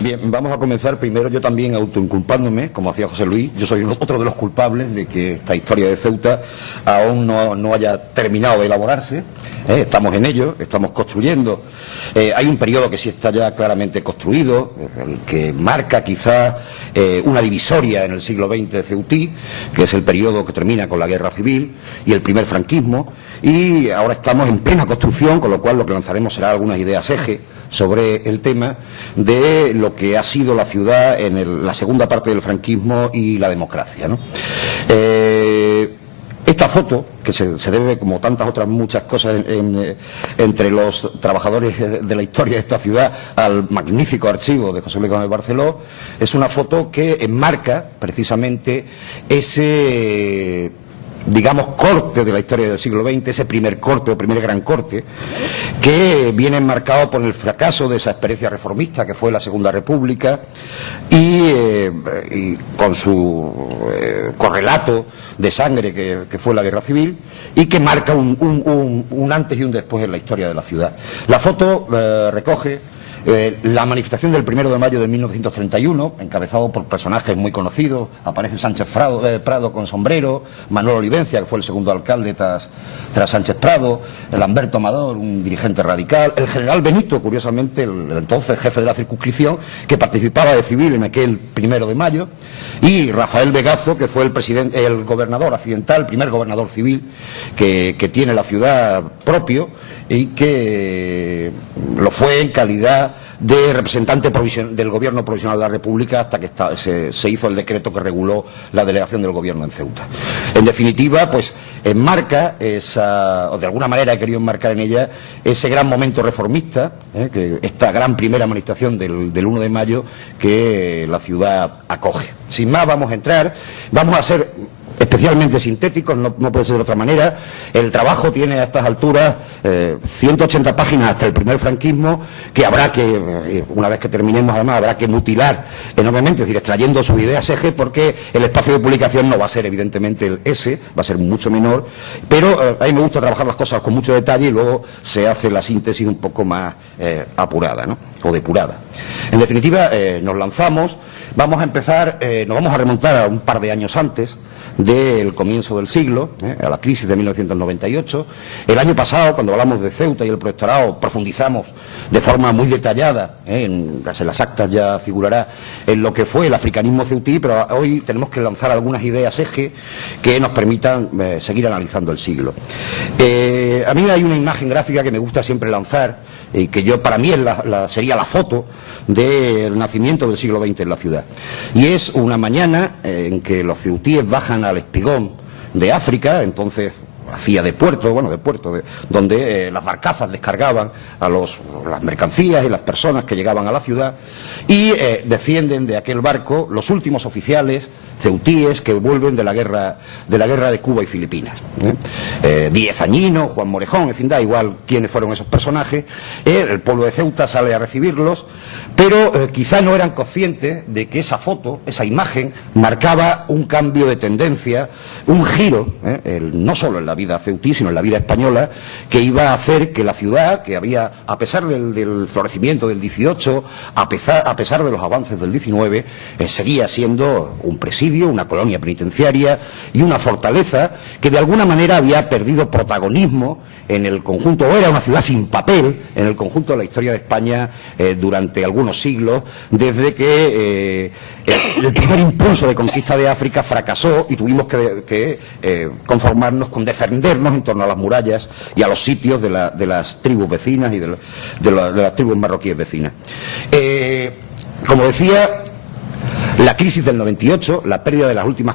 Bien, vamos a comenzar primero yo también autoinculpándome, como hacía José Luis. Yo soy otro de los culpables de que esta historia de Ceuta aún no haya terminado de elaborarse. Estamos en ello, estamos construyendo. Hay un periodo que sí está ya claramente construido, el que marca quizá una divisoria en el siglo XX ceutí, que es el periodo que termina con la Guerra Civil y el primer franquismo, y ahora estamos en plena construcción, con lo cual lo que lanzaremos será algunas ideas eje sobre el tema de lo que ha sido la ciudad en la segunda parte del franquismo y la democracia, ¿no? Esta foto, que se debe, como tantas otras muchas cosas entre los trabajadores de la historia de esta ciudad, al magnífico archivo de José Luis Gómez Barceló, es una foto que enmarca precisamente ese, digamos, corte de la historia del siglo XX, ese primer corte o primer gran corte, que viene enmarcado por el fracaso de esa experiencia reformista que fue la Segunda República y con su correlato de sangre que fue la Guerra Civil, y que marca un antes y un después en la historia de la ciudad. La foto recoge la manifestación del 1 de mayo de 1931, encabezado por personajes muy conocidos. Aparece Sánchez Prado con sombrero, Manuel Olivencia, que fue el segundo alcalde tras Sánchez Prado, el Lamberto Amador, un dirigente radical, el general Benito, curiosamente, el entonces jefe de la circunscripción, que participaba de civil en aquel 1 de mayo, y Rafael Vegazo, que fue el gobernador accidental, el primer gobernador civil que tiene la ciudad propio, y que lo fue en calidad de representante del gobierno provisional de la República hasta que se hizo el decreto que reguló la delegación del gobierno en Ceuta. En definitiva, pues enmarca o de alguna manera he querido enmarcar en ella ese gran momento reformista, que esta gran primera manifestación del 1 de mayo que la ciudad acoge. Sin más, vamos a ser especialmente sintéticos, no puede ser de otra manera. El trabajo tiene a estas alturas 180 páginas hasta el primer franquismo, que habrá que, una vez que terminemos además, habrá que mutilar enormemente, es decir, extrayendo sus ideas eje, porque el espacio de publicación no va a ser evidentemente el S, va a ser mucho menor, pero a mí me gusta trabajar las cosas con mucho detalle y luego se hace la síntesis un poco más apurada, ¿no? O depurada. En definitiva, nos lanzamos, vamos a empezar, nos vamos a remontar a un par de años antes del comienzo del siglo, a la crisis de 1998. El año pasado, cuando hablamos de Ceuta y el protectorado, profundizamos de forma muy detallada, en las actas ya figurará, en lo que fue el africanismo ceutí, pero hoy tenemos que lanzar algunas ideas eje que nos permitan seguir analizando el siglo. A mí hay una imagen gráfica que me gusta siempre lanzar, que para mí sería la foto del nacimiento del siglo XX en la ciudad. Y es una mañana en que los ceutíes bajan al espigón de África, entonces hacía de puerto, donde las barcazas descargaban a las mercancías y las personas que llegaban a la ciudad, y descienden de aquel barco los últimos oficiales ceutíes que vuelven de la guerra de Cuba y Filipinas. Díez Añino, Juan Morejón, en fin, da igual quiénes fueron esos personajes. El pueblo de Ceuta sale a recibirlos, pero quizá no eran conscientes de que esa foto, esa imagen, marcaba un cambio de tendencia, un giro, no solo en la vida ceutí, sino en la vida española, que iba a hacer que la ciudad, que había, a pesar del florecimiento del 18, a pesar de los avances del 19, seguía siendo un presidio, una colonia penitenciaria y una fortaleza que de alguna manera había perdido protagonismo en el conjunto, o era una ciudad sin papel en el conjunto de la historia de España durante algunos siglos, desde que el primer impulso de conquista de África fracasó y tuvimos que conformarnos con defendernos en torno a las murallas y a los sitios de las tribus vecinas y de las tribus marroquíes vecinas. Como decía, la crisis del 98, la pérdida de las últimas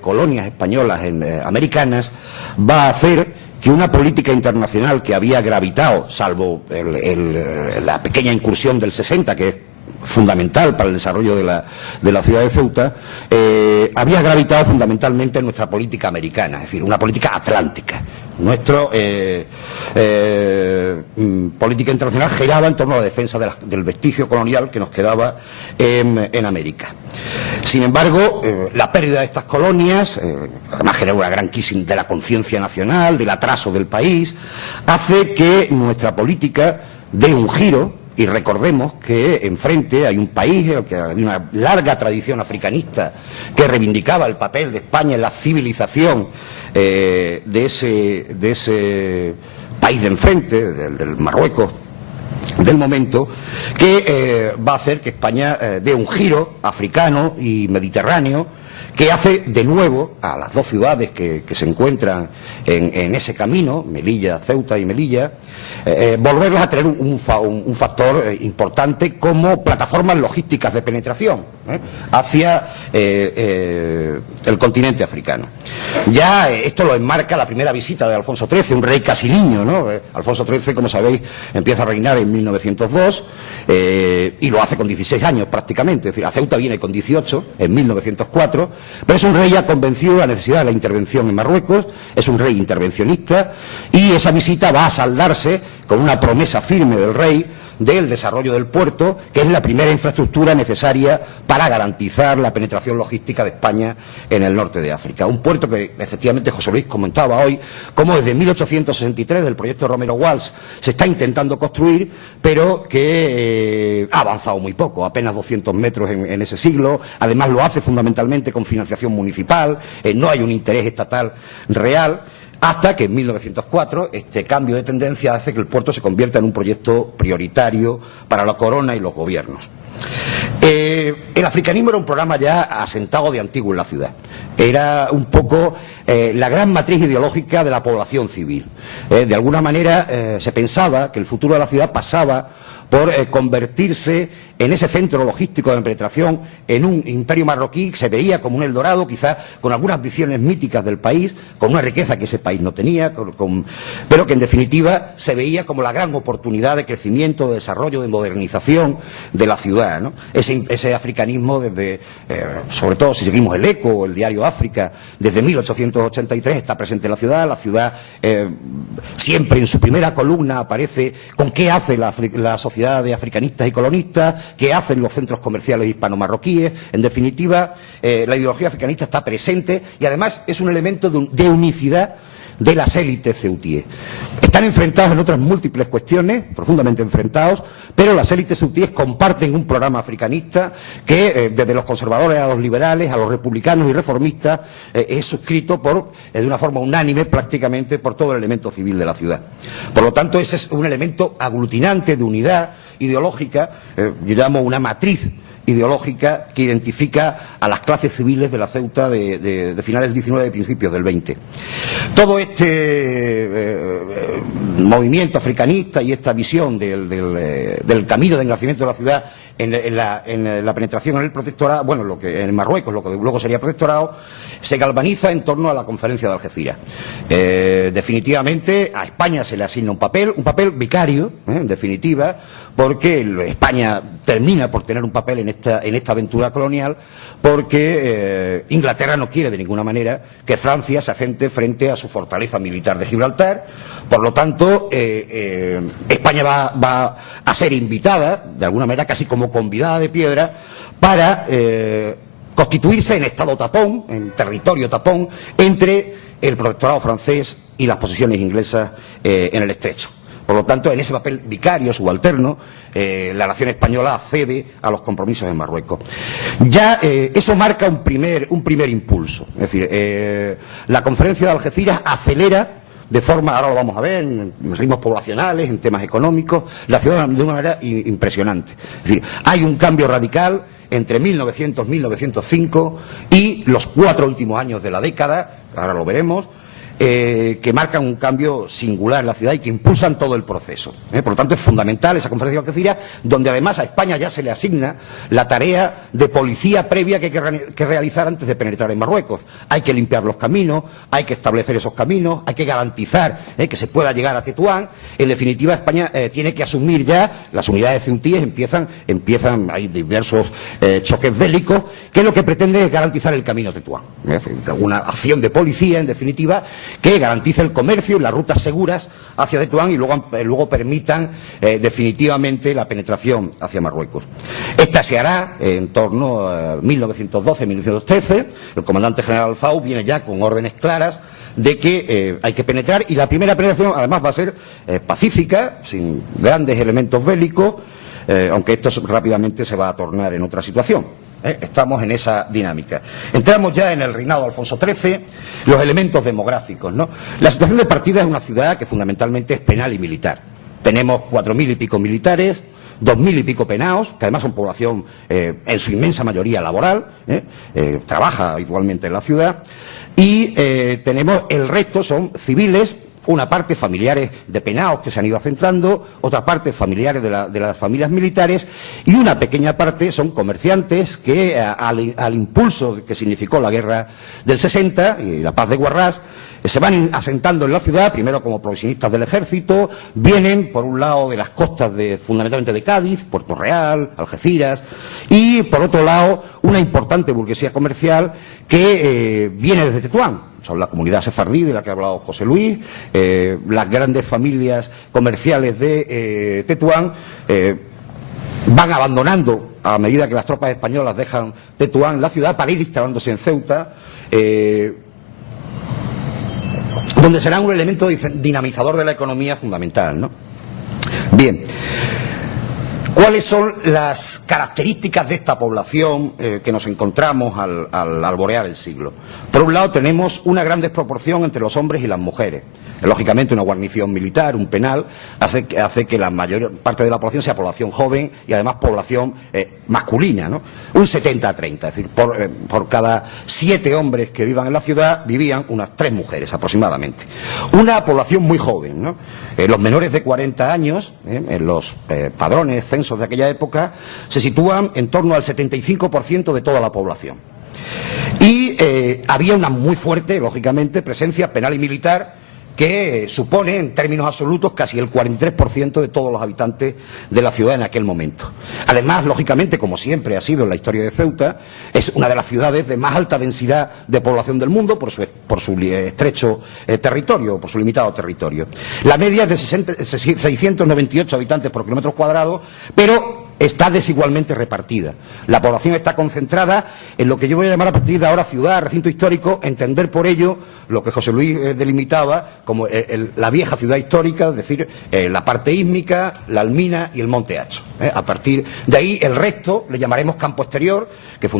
colonias españolas americanas, va a hacer que una política internacional que había gravitado, salvo la pequeña incursión del 60, que es fundamental para el desarrollo de la ciudad de Ceuta, había gravitado fundamentalmente en nuestra política americana, es decir, una política atlántica. Nuestra política internacional giraba en torno a la defensa del vestigio colonial que nos quedaba en América. Sin embargo, la pérdida de estas colonias, además genera una gran crisis de la conciencia nacional, del atraso del país, hace que nuestra política dé un giro Y recordemos que enfrente hay un país que había una larga tradición africanista que reivindicaba el papel de España en la civilización de ese país de enfrente, del Marruecos del momento, que va a hacer que España dé un giro africano y mediterráneo, que hace de nuevo a las dos ciudades que se encuentran en ese camino, Melilla, Ceuta y Melilla, volverlas a tener un factor importante como plataformas logísticas de penetración hacia el continente africano. Ya esto lo enmarca la primera visita de Alfonso XIII, un rey casi niño, ¿no? Alfonso XIII, como sabéis, empieza a reinar en 1902 y lo hace con 16 años prácticamente. Es decir, a Ceuta viene con 18 en 1904. Pero es un rey ya convencido de la necesidad de la intervención en Marruecos, es un rey intervencionista y esa visita va a saldarse con una promesa firme del rey del desarrollo del puerto, que es la primera infraestructura necesaria para garantizar la penetración logística de España en el norte de África. Un puerto que efectivamente José Luis comentaba hoy, como desde 1863 del proyecto Romero Walsh se está intentando construir, pero que ha avanzado muy poco, apenas 200 metros en ese siglo. Además lo hace fundamentalmente con financiación municipal, no hay un interés estatal real. Hasta que en 1904 este cambio de tendencia hace que el puerto se convierta en un proyecto prioritario para la corona y los gobiernos. El africanismo era un programa ya asentado de antiguo en la ciudad. Era un poco la gran matriz ideológica de la población civil. De alguna manera se pensaba que el futuro de la ciudad pasaba por convertirse en ese centro logístico de penetración en un imperio marroquí que se veía como un Eldorado, quizás con algunas visiones míticas del país, con una riqueza que ese país no tenía, pero que en definitiva se veía como la gran oportunidad de crecimiento, de desarrollo, de modernización de la ciudad, ¿no? Ese africanismo desde, sobre todo si seguimos el ECO o el diario África, desde 1883 está presente en la ciudad siempre en su primera columna aparece con qué hace la sociedad de africanistas y colonistas, qué hacen los centros comerciales hispano-marroquíes. En definitiva, la ideología africanista está presente y además es un elemento de unicidad de las élites ceutíes. Están enfrentados en otras múltiples cuestiones, profundamente enfrentados, pero las élites ceutíes comparten un programa africanista que, desde los conservadores a los liberales, a los republicanos y reformistas, es suscrito de una forma unánime prácticamente por todo el elemento civil de la ciudad. Por lo tanto, ese es un elemento aglutinante de unidad ideológica, yo llamo una matriz ideológica que identifica a las clases civiles de la Ceuta de finales del 19 y principios del 20. Todo este movimiento africanista y esta visión del camino de engrandecimiento de la ciudad en la penetración en el protectorado, bueno, en Marruecos, lo que luego sería protectorado, se galvaniza en torno a la conferencia de Algeciras. Definitivamente a España se le asigna un papel vicario, en definitiva, porque España termina por tener un papel en esta aventura colonial, porque Inglaterra no quiere de ninguna manera que Francia se asente frente a su fortaleza militar de Gibraltar. Por lo tanto, España va a ser invitada, de alguna manera casi como convidada de piedra, para constituirse en estado tapón, en territorio tapón, entre el protectorado francés y las posesiones inglesas en el estrecho. Por lo tanto, en ese papel vicario, subalterno, la nación española accede a los compromisos en Marruecos. Ya eso marca un primer impulso. Es decir, la conferencia de Algeciras acelera de forma, ahora lo vamos a ver, en ritmos poblacionales, en temas económicos, la ciudad de una manera impresionante. Es decir, hay un cambio radical entre 1900 y 1905 y los 4 últimos años de la década, ahora lo veremos, que marcan un cambio singular en la ciudad y que impulsan todo el proceso. Por lo tanto, es fundamental esa conferencia de Algeciras, donde además a España ya se le asigna la tarea de policía previa que hay que realizar antes de penetrar en Marruecos. Hay que limpiar los caminos, hay que establecer esos caminos, hay que garantizar que se pueda llegar a Tetuán. En definitiva, España tiene que asumir ya, las unidades ceutíes empiezan, hay diversos choques bélicos, que lo que pretende es garantizar el camino a Tetuán. Una acción de policía, en definitiva, que garantice el comercio y las rutas seguras hacia Tetuán y luego permitan definitivamente la penetración hacia Marruecos. Esta se hará en torno a 1912-1913. El comandante general Alfau viene ya con órdenes claras de que hay que penetrar, y la primera penetración además va a ser pacífica, sin grandes elementos bélicos, aunque esto rápidamente se va a tornar en otra situación. Estamos en esa dinámica. Entramos ya en el reinado de Alfonso XIII, los elementos demográficos, ¿no? La situación de partida es una ciudad que fundamentalmente es penal y militar. Tenemos 4.000 y pico militares, 2.000 y pico penaos, que además son población en su inmensa mayoría laboral, trabaja habitualmente en la ciudad, y tenemos el resto son civiles, una parte familiares de penaos que se han ido acentrando, otra parte familiares de las familias militares y una pequeña parte son comerciantes que al impulso que significó la guerra del 60 y la paz de Guarrás se van asentando en la ciudad, primero como provisionistas del ejército, vienen por un lado de las costas fundamentalmente de Cádiz, Puerto Real, Algeciras, y por otro lado una importante burguesía comercial que viene desde Tetuán. Son la comunidad sefardí de la que ha hablado José Luis, las grandes familias comerciales de Tetuán van abandonando a medida que las tropas españolas dejan Tetuán, la ciudad, para ir instalándose en Ceuta, donde será un elemento dinamizador de la economía fundamental, ¿no? Bien, ¿cuáles son las características de esta población que nos encontramos al alborear el siglo? Por un lado tenemos una gran desproporción entre los hombres y las mujeres. Lógicamente una guarnición militar, un penal, hace que la mayor parte de la población sea población joven y además población masculina, ¿no? Un 70-30, es decir, por cada 7 hombres que vivan en la ciudad, vivían unas 3 mujeres aproximadamente. Una población muy joven, ¿no? Los menores de 40 años, en los padrones, censos de aquella época, se sitúan en torno al 75% de toda la población. Y había una muy fuerte, lógicamente, presencia penal y militar que supone, en términos absolutos, casi el 43% de todos los habitantes de la ciudad en aquel momento. Además, lógicamente, como siempre ha sido en la historia de Ceuta, es una de las ciudades de más alta densidad de población del mundo por su estrecho territorio, por su limitado territorio. La media es de 698 habitantes por kilómetro cuadrado, pero está desigualmente repartida. La población está concentrada en lo que yo voy a llamar a partir de ahora ciudad, recinto histórico, entender por ello lo que José Luis delimitaba como la vieja ciudad histórica, es decir, la parte ísmica, la Almina y el Monte Hacho. A partir de ahí el resto le llamaremos campo exterior, que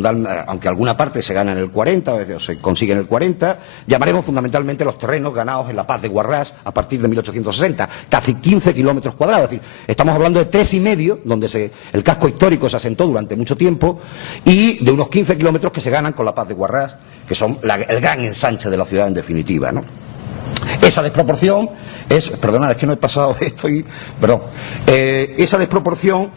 aunque alguna parte se gana en el 40 o se consigue en el 40, llamaremos fundamentalmente los terrenos ganados en la Paz de Guarrás a partir de 1860, casi 15 kilómetros cuadrados. Es decir, estamos hablando de 3,5, donde el casco histórico se asentó durante mucho tiempo, y de unos 15 kilómetros que se ganan con la Paz de Guarrás, que son el gran ensanche de la ciudad en definitiva, ¿no? Esa desproporción es, perdonad, es que no he pasado esto y, perdón, esa desproporción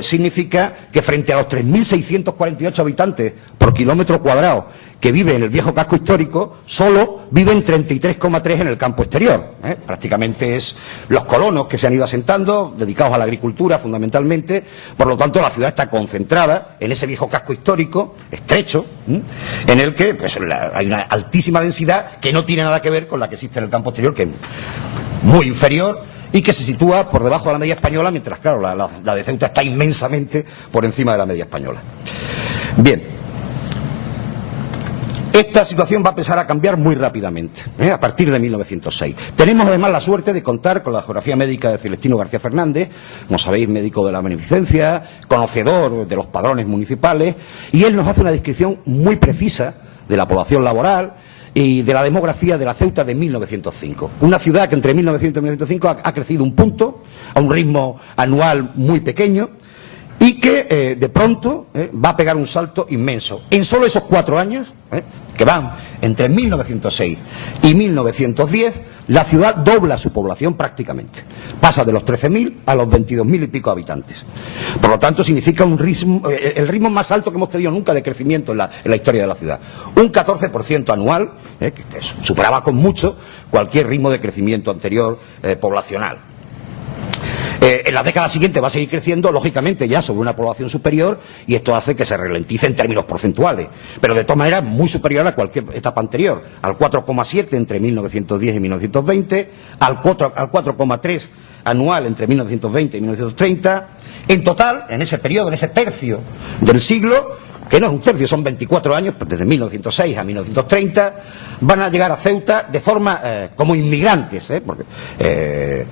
significa que frente a los 3.648 habitantes por kilómetro cuadrado que viven en el viejo casco histórico, solo viven 33,3 en el campo exterior. Prácticamente es los colonos que se han ido asentando, dedicados a la agricultura fundamentalmente. Por lo tanto, la ciudad está concentrada en ese viejo casco histórico, estrecho, en el que pues, hay una altísima densidad que no tiene nada que ver con la que existe en el campo exterior, que es muy inferior y que se sitúa por debajo de la media española, mientras, claro, la de Ceuta está inmensamente por encima de la media española. Bien. Esta situación va a empezar a cambiar muy rápidamente, a partir de 1906. Tenemos además la suerte de contar con la geografía médica de Celestino García Fernández, como sabéis, médico de la beneficencia, conocedor de los padrones municipales, y él nos hace una descripción muy precisa de la población laboral y de la demografía de la Ceuta de 1905. Una ciudad que entre 1900 y 1905 ha crecido un punto, a un ritmo anual muy pequeño, y que de pronto va a pegar un salto inmenso. En solo esos 4 años, que van entre 1906 y 1910, la ciudad dobla su población prácticamente. Pasa de los 13.000 a los 22.000 y pico habitantes. Por lo tanto, significa el ritmo más alto que hemos tenido nunca de crecimiento en la historia de la ciudad. Un 14% anual, que superaba con mucho cualquier ritmo de crecimiento anterior poblacional. En la década siguiente va a seguir creciendo, lógicamente ya sobre una población superior, y esto hace que se ralentice en términos porcentuales, pero de todas maneras muy superior a cualquier etapa anterior, al 4,7 entre 1910 y 1920, al 4,3 anual entre 1920 y 1930. En total, en ese periodo, en ese tercio del siglo, que no es un tercio, son 24 años, desde 1906 a 1930, van a llegar a Ceuta de forma como inmigrantes, porque, es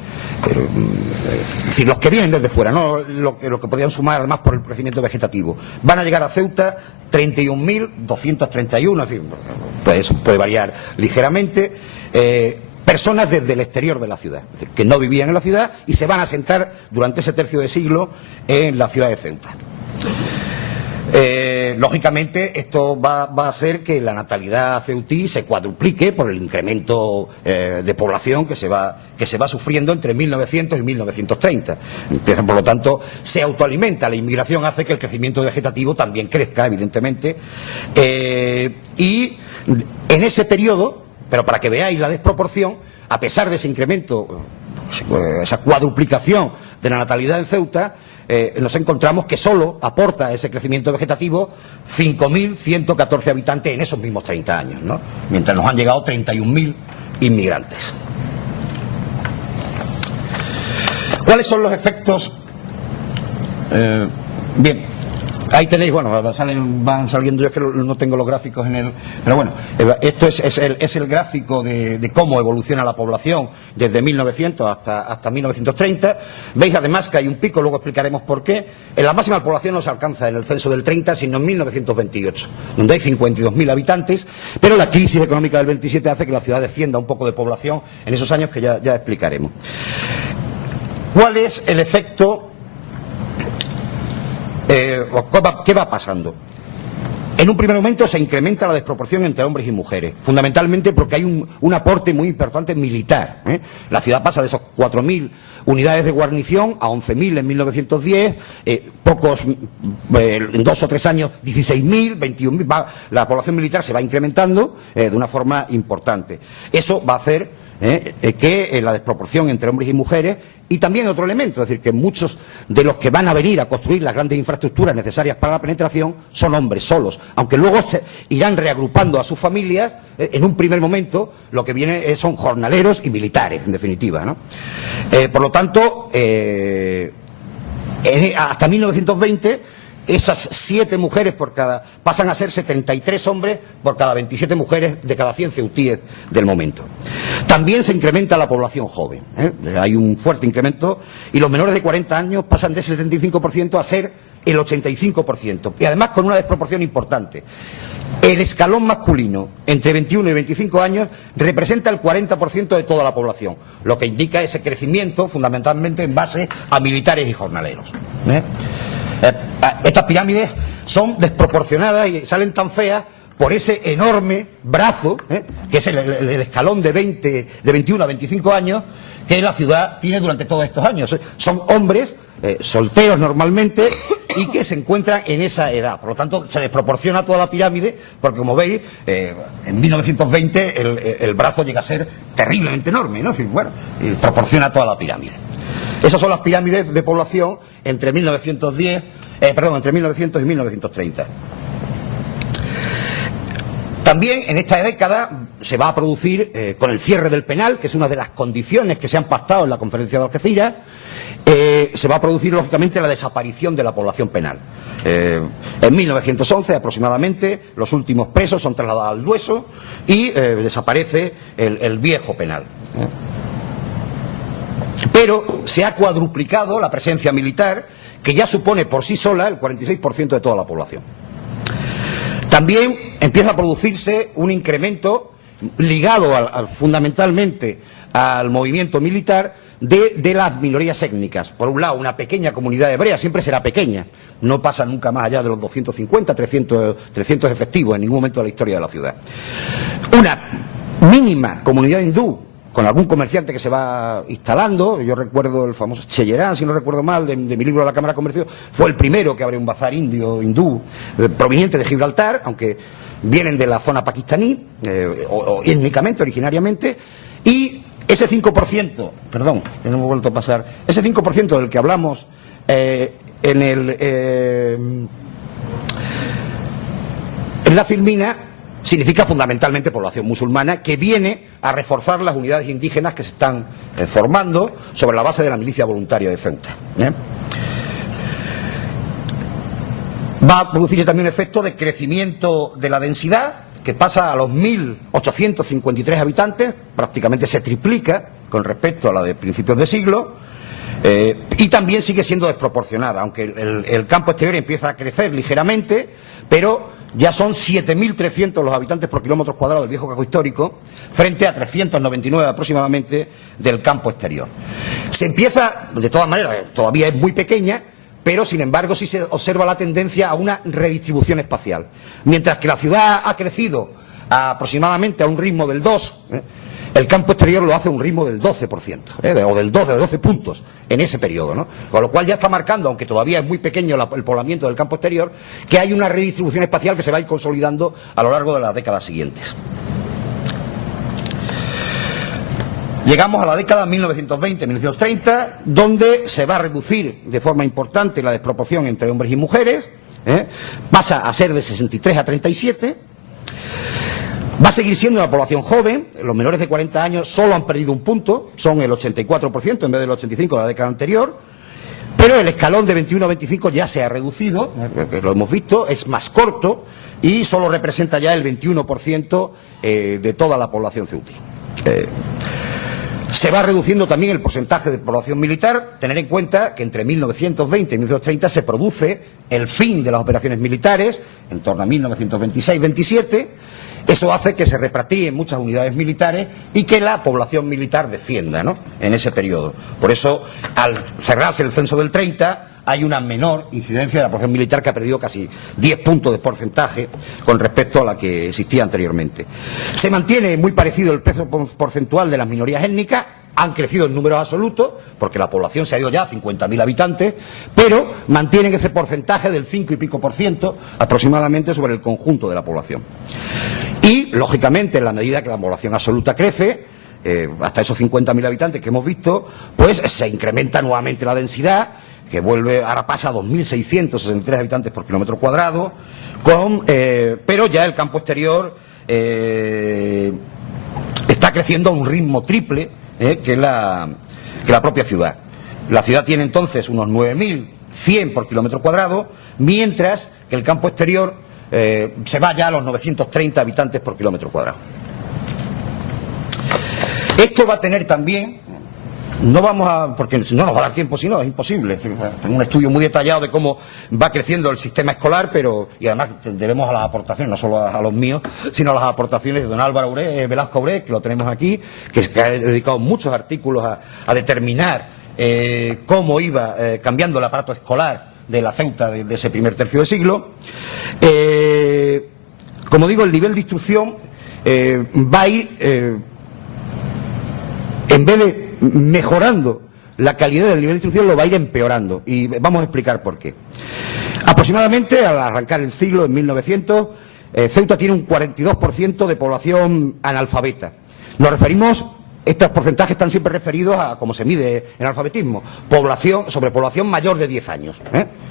decir, los que vienen desde fuera, no lo que podían sumar además por el crecimiento vegetativo. Van a llegar a Ceuta 31.231, en fin, pues eso puede variar ligeramente, personas desde el exterior de la ciudad, es decir, que no vivían en la ciudad y se van a asentar durante ese tercio de siglo en la ciudad de Ceuta. Lógicamente esto va a hacer que la natalidad ceutí se cuadruplique por el incremento de población que se va sufriendo entre 1900 y 1930. Por lo tanto, se autoalimenta. La inmigración hace que el crecimiento vegetativo también crezca, evidentemente. Y en ese periodo, pero para que veáis la desproporción, a pesar de ese incremento, esa cuadruplicación de la natalidad en Ceuta, nos encontramos que solo aporta ese crecimiento vegetativo 5.114 habitantes en esos mismos 30 años, ¿no? Mientras nos han llegado 31.000 inmigrantes. ¿Cuáles son los efectos? Bien, ahí tenéis, bueno, van saliendo, yo es que no tengo los gráficos en el... Pero bueno, esto es el gráfico de cómo evoluciona la población desde 1900 hasta 1930. Veis además que hay un pico, luego explicaremos por qué. En la máxima población no se alcanza en el censo del 30, sino en 1928, donde hay 52.000 habitantes, pero la crisis económica del 27 hace que la ciudad descienda un poco de población en esos años que ya explicaremos. ¿Cuál es el efecto? ¿Qué va pasando? En un primer momento se incrementa la desproporción entre hombres y mujeres, fundamentalmente porque hay un aporte muy importante militar. La ciudad pasa de esos 4.000 unidades de guarnición a 11.000 en 1910, en 2 o 3 años 16.000, 21.000, la población militar se va incrementando de una forma importante. Eso va a hacer que la desproporción entre hombres y mujeres, y también otro elemento, es decir, que muchos de los que van a venir a construir las grandes infraestructuras necesarias para la penetración son hombres solos, aunque luego se irán reagrupando a sus familias. En un primer momento lo que viene son jornaleros y militares, en definitiva, ¿no? Por lo tanto, hasta 1920 esas 7 mujeres pasan a ser 73 hombres por cada 27 mujeres de cada 100 ceutíes del momento. También se incrementa la población joven, hay un fuerte incremento, y los menores de 40 años pasan de ese 75% a ser el 85%, y además con una desproporción importante. El escalón masculino entre 21 y 25 años representa el 40% de toda la población, lo que indica ese crecimiento fundamentalmente en base a militares y jornaleros. Estas pirámides son desproporcionadas y salen tan feas por ese enorme brazo, que es el escalón de 21 a 25 años, que la ciudad tiene durante todos estos años. Son hombres solteros normalmente y que se encuentran en esa edad. Por lo tanto, se desproporciona toda la pirámide, porque como veis, en 1920 el brazo llega a ser terriblemente enorme, ¿no? Es decir, bueno, proporciona toda la pirámide. Esas son las pirámides de población entre 1900 y 1930. También en esta década se va a producir, con el cierre del penal, que es una de las condiciones que se han pactado en la conferencia de Algeciras, se va a producir lógicamente la desaparición de la población penal. En 1911 aproximadamente los últimos presos son trasladados al Dueso y desaparece el viejo penal. Pero se ha cuadruplicado la presencia militar, que ya supone por sí sola el 46% de toda la población. También empieza a producirse un incremento ligado fundamentalmente al movimiento militar de las minorías étnicas. Por un lado, una pequeña comunidad hebrea, siempre será pequeña, no pasa nunca más allá de los 250, 300 efectivos en ningún momento de la historia de la ciudad. Una mínima comunidad hindú, con algún comerciante que se va instalando. Yo recuerdo el famoso Cheyerán, si no recuerdo mal, de mi libro de la Cámara de Comercio, fue el primero que abrió un bazar hindú, proveniente de Gibraltar, aunque vienen de la zona pakistaní, o étnicamente, originariamente, y ese 5%, perdón, que no me he vuelto a pasar, ese 5% del que hablamos en la filmina, significa fundamentalmente población musulmana que viene a reforzar las unidades indígenas que se están formando sobre la base de la milicia voluntaria de Ceuta. Va a producirse también un efecto de crecimiento de la densidad, que pasa a los 1.853 habitantes, prácticamente se triplica con respecto a la de principios de siglo, y también sigue siendo desproporcionada, aunque el campo exterior empieza a crecer ligeramente, pero ya son 7.300 los habitantes por kilómetro cuadrado del viejo casco histórico, frente a 399 aproximadamente del campo exterior. Se empieza, de todas maneras, todavía es muy pequeña, pero sin embargo sí se observa la tendencia a una redistribución espacial. Mientras que la ciudad ha crecido aproximadamente a un ritmo del 2, el campo exterior lo hace a un ritmo del 12%, o del 12 puntos en ese periodo, ¿no? Con lo cual ya está marcando, aunque todavía es muy pequeño el poblamiento del campo exterior, que hay una redistribución espacial que se va a ir consolidando a lo largo de las décadas siguientes. Llegamos a la década 1920-1930, donde se va a reducir de forma importante la desproporción entre hombres y mujeres, pasa a ser de 63 a 37, va a seguir siendo una población joven, los menores de 40 años solo han perdido un punto, son el 84% en vez del 85% de la década anterior, pero el escalón de 21 a 25 ya se ha reducido, lo hemos visto, es más corto y solo representa ya el 21% de toda la población ceutí. Se va reduciendo también el porcentaje de población militar. Tener en cuenta que entre 1920 y 1930 se produce el fin de las operaciones militares, en torno a 1926-27. Eso hace que se repatrien muchas unidades militares y que la población militar descienda, ¿no?, en ese periodo. Por eso, al cerrarse el censo del 30, hay una menor incidencia de la población militar, que ha perdido casi 10 puntos de porcentaje con respecto a la que existía anteriormente. Se mantiene muy parecido el peso porcentual de las minorías étnicas, han crecido en números absolutos, porque la población se ha ido ya a 50.000 habitantes, pero mantienen ese porcentaje del 5 y pico por ciento aproximadamente sobre el conjunto de la población. Y, lógicamente, en la medida que la población absoluta crece, hasta esos 50.000 habitantes que hemos visto, pues se incrementa nuevamente la densidad, que ahora pasa a 2.663 habitantes por kilómetro cuadrado, pero ya el campo exterior está creciendo a un ritmo triple que la propia ciudad. La ciudad tiene entonces unos 9.100 por kilómetro cuadrado, mientras que el campo exterior se va ya a los 930 habitantes por kilómetro cuadrado. Esto va a tener también... No vamos a, porque no nos va a dar tiempo, si no, es imposible. Tengo un estudio muy detallado de cómo va creciendo el sistema escolar, y además debemos a las aportaciones, no solo a los míos, sino a las aportaciones de don Álvaro Velasco Auré, que lo tenemos aquí, que ha dedicado muchos artículos a determinar cómo iba cambiando el aparato escolar de la Ceuta de ese primer tercio de siglo. Como digo, el nivel de instrucción va a ir, en vez de mejorando la calidad del nivel de instrucción, lo va a ir empeorando, y vamos a explicar por qué. Aproximadamente, al arrancar el siglo, en 1900, Ceuta tiene un 42% de población analfabeta. Nos referimos, estos porcentajes están siempre referidos a cómo se mide el alfabetismo, sobre población mayor de 10 años.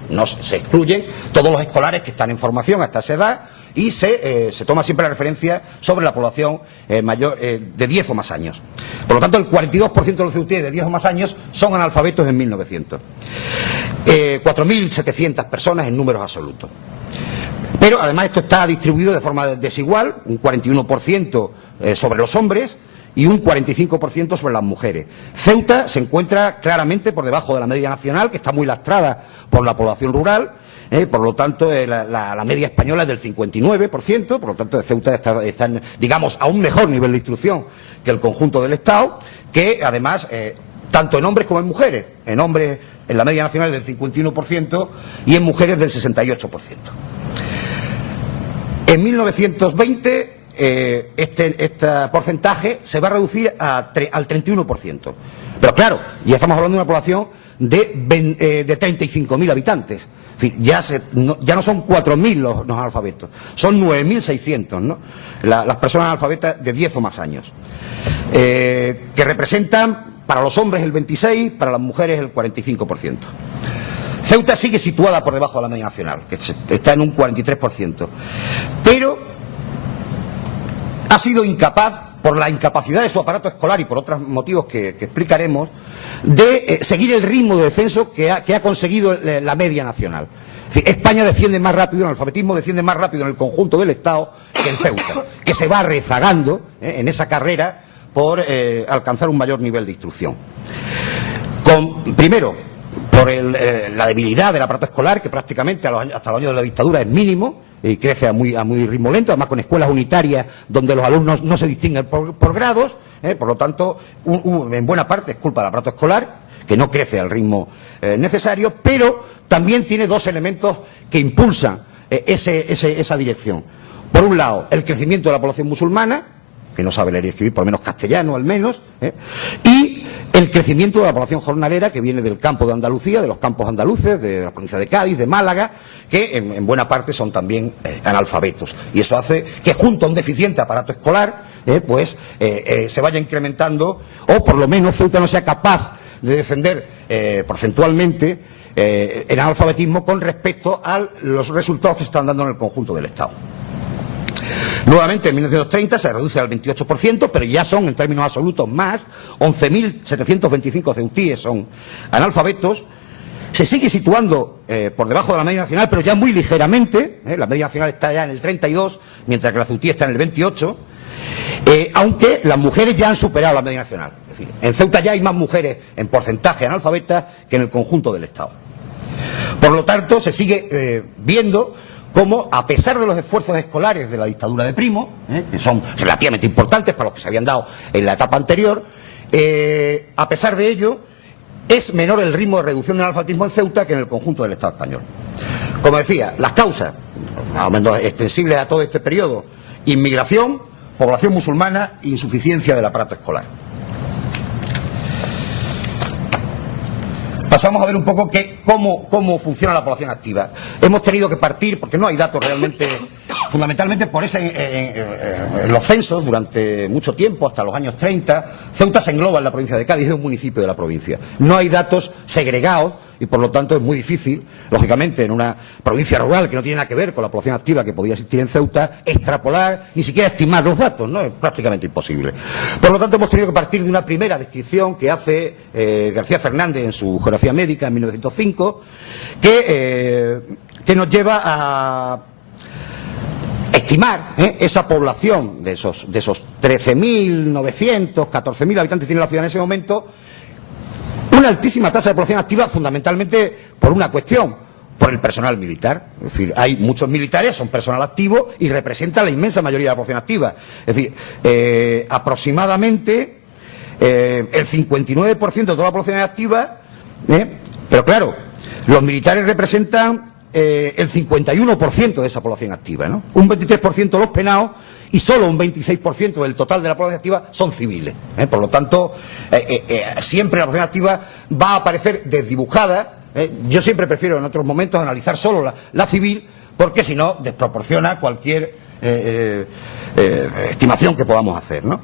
No se excluyen todos los escolares que están en formación hasta esa edad, y se toma siempre la referencia sobre la población mayor de 10 o más años. Por lo tanto, el 42% de los ceutíes de 10 o más años son analfabetos en 1900. 4.700 personas en números absolutos. Pero además esto está distribuido de forma desigual, un 41% sobre los hombres y un 45% sobre las mujeres. Ceuta se encuentra claramente por debajo de la media nacional, que está muy lastrada por la población rural. Por lo tanto, la media española es del 59%, por lo tanto, Ceuta está digamos, a un mejor nivel de instrucción que el conjunto del Estado, que además, tanto en hombres como en mujeres, en hombres en la media nacional es del 51% y en mujeres del 68%. En 1920, este porcentaje se va a reducir al 31%. Pero claro, ya estamos hablando de una población de 35.000 habitantes. En fin, ya no son 4.000 los analfabetos, son 9.600, ¿no? Las personas analfabetas de 10 o más años, que representan para los hombres el 26%, para las mujeres el 45%. Ceuta sigue situada por debajo de la media nacional, que está en un 43%. Pero ha sido incapaz, por la incapacidad de su aparato escolar y por otros motivos que explicaremos, de seguir el ritmo de descenso que ha conseguido la media nacional. Es decir, España desciende más rápido, el analfabetismo desciende más rápido en el conjunto del Estado que en Ceuta, que se va rezagando en esa carrera por alcanzar un mayor nivel de instrucción. Primero, por la debilidad del aparato escolar, que prácticamente hasta los años de la dictadura es mínimo y crece a muy ritmo lento, además con escuelas unitarias donde los alumnos no se distinguen por grados, por lo tanto, en buena parte es culpa del aparato escolar, que no crece al ritmo necesario, pero también tiene dos elementos que impulsan esa dirección. Por un lado, el crecimiento de la población musulmana, que no sabe leer y escribir, por lo menos castellano al menos, y el crecimiento de la población jornalera que viene del campo de Andalucía, de los campos andaluces, de la provincia de Cádiz, de Málaga, que en buena parte son también analfabetos. Y eso hace que junto a un deficiente aparato escolar, se vaya incrementando, o por lo menos Ceuta no sea capaz de descender porcentualmente el analfabetismo con respecto a los resultados que se están dando en el conjunto del Estado. Nuevamente, en 1930 se reduce al 28%, pero ya son, en términos absolutos, más. 11.725 ceutíes son analfabetos. Se sigue situando por debajo de la media nacional, pero ya muy ligeramente. La media nacional está ya en el 32, mientras que la ceutí está en el 28. Aunque las mujeres ya han superado la media nacional. Es decir, en Ceuta ya hay más mujeres en porcentaje analfabetas que en el conjunto del Estado. Por lo tanto, se sigue viendo cómo, a pesar de los esfuerzos escolares de la dictadura de Primo, que son relativamente importantes para los que se habían dado en la etapa anterior, a pesar de ello, es menor el ritmo de reducción del analfabetismo en Ceuta que en el conjunto del Estado español. Como decía, las causas, más o menos extensibles a todo este periodo: inmigración, población musulmana e insuficiencia del aparato escolar. Pasamos a ver un poco cómo funciona la población activa. Hemos tenido que partir, porque no hay datos realmente, fundamentalmente por en los censos durante mucho tiempo, hasta los años 30, Ceuta se engloba en la provincia de Cádiz, es un municipio de la provincia. No hay datos segregados y por lo tanto es muy difícil, lógicamente en una provincia rural que no tiene nada que ver con la población activa que podía existir en Ceuta, extrapolar, ni siquiera estimar los datos, ¿no? Es prácticamente imposible. Por lo tanto hemos tenido que partir de una primera descripción que hace García Fernández en su Geografía Médica en 1905, que nos lleva a estimar esa población de esos 13.900, 14.000 habitantes tiene la ciudad en ese momento. Una altísima tasa de población activa, fundamentalmente por una cuestión, por el personal militar. Es decir, hay muchos militares, son personal activo y representan la inmensa mayoría de la población activa. Es decir, aproximadamente el 59% de toda la población es activa, pero claro, los militares representan el 51% de esa población activa, ¿no? Un 23% los penados y solo un 26% del total de la población activa son civiles. Por lo tanto, siempre la población activa va a aparecer desdibujada. Yo siempre prefiero en otros momentos analizar solo la civil, porque si no desproporciona cualquier estimación que podamos hacer, ¿no?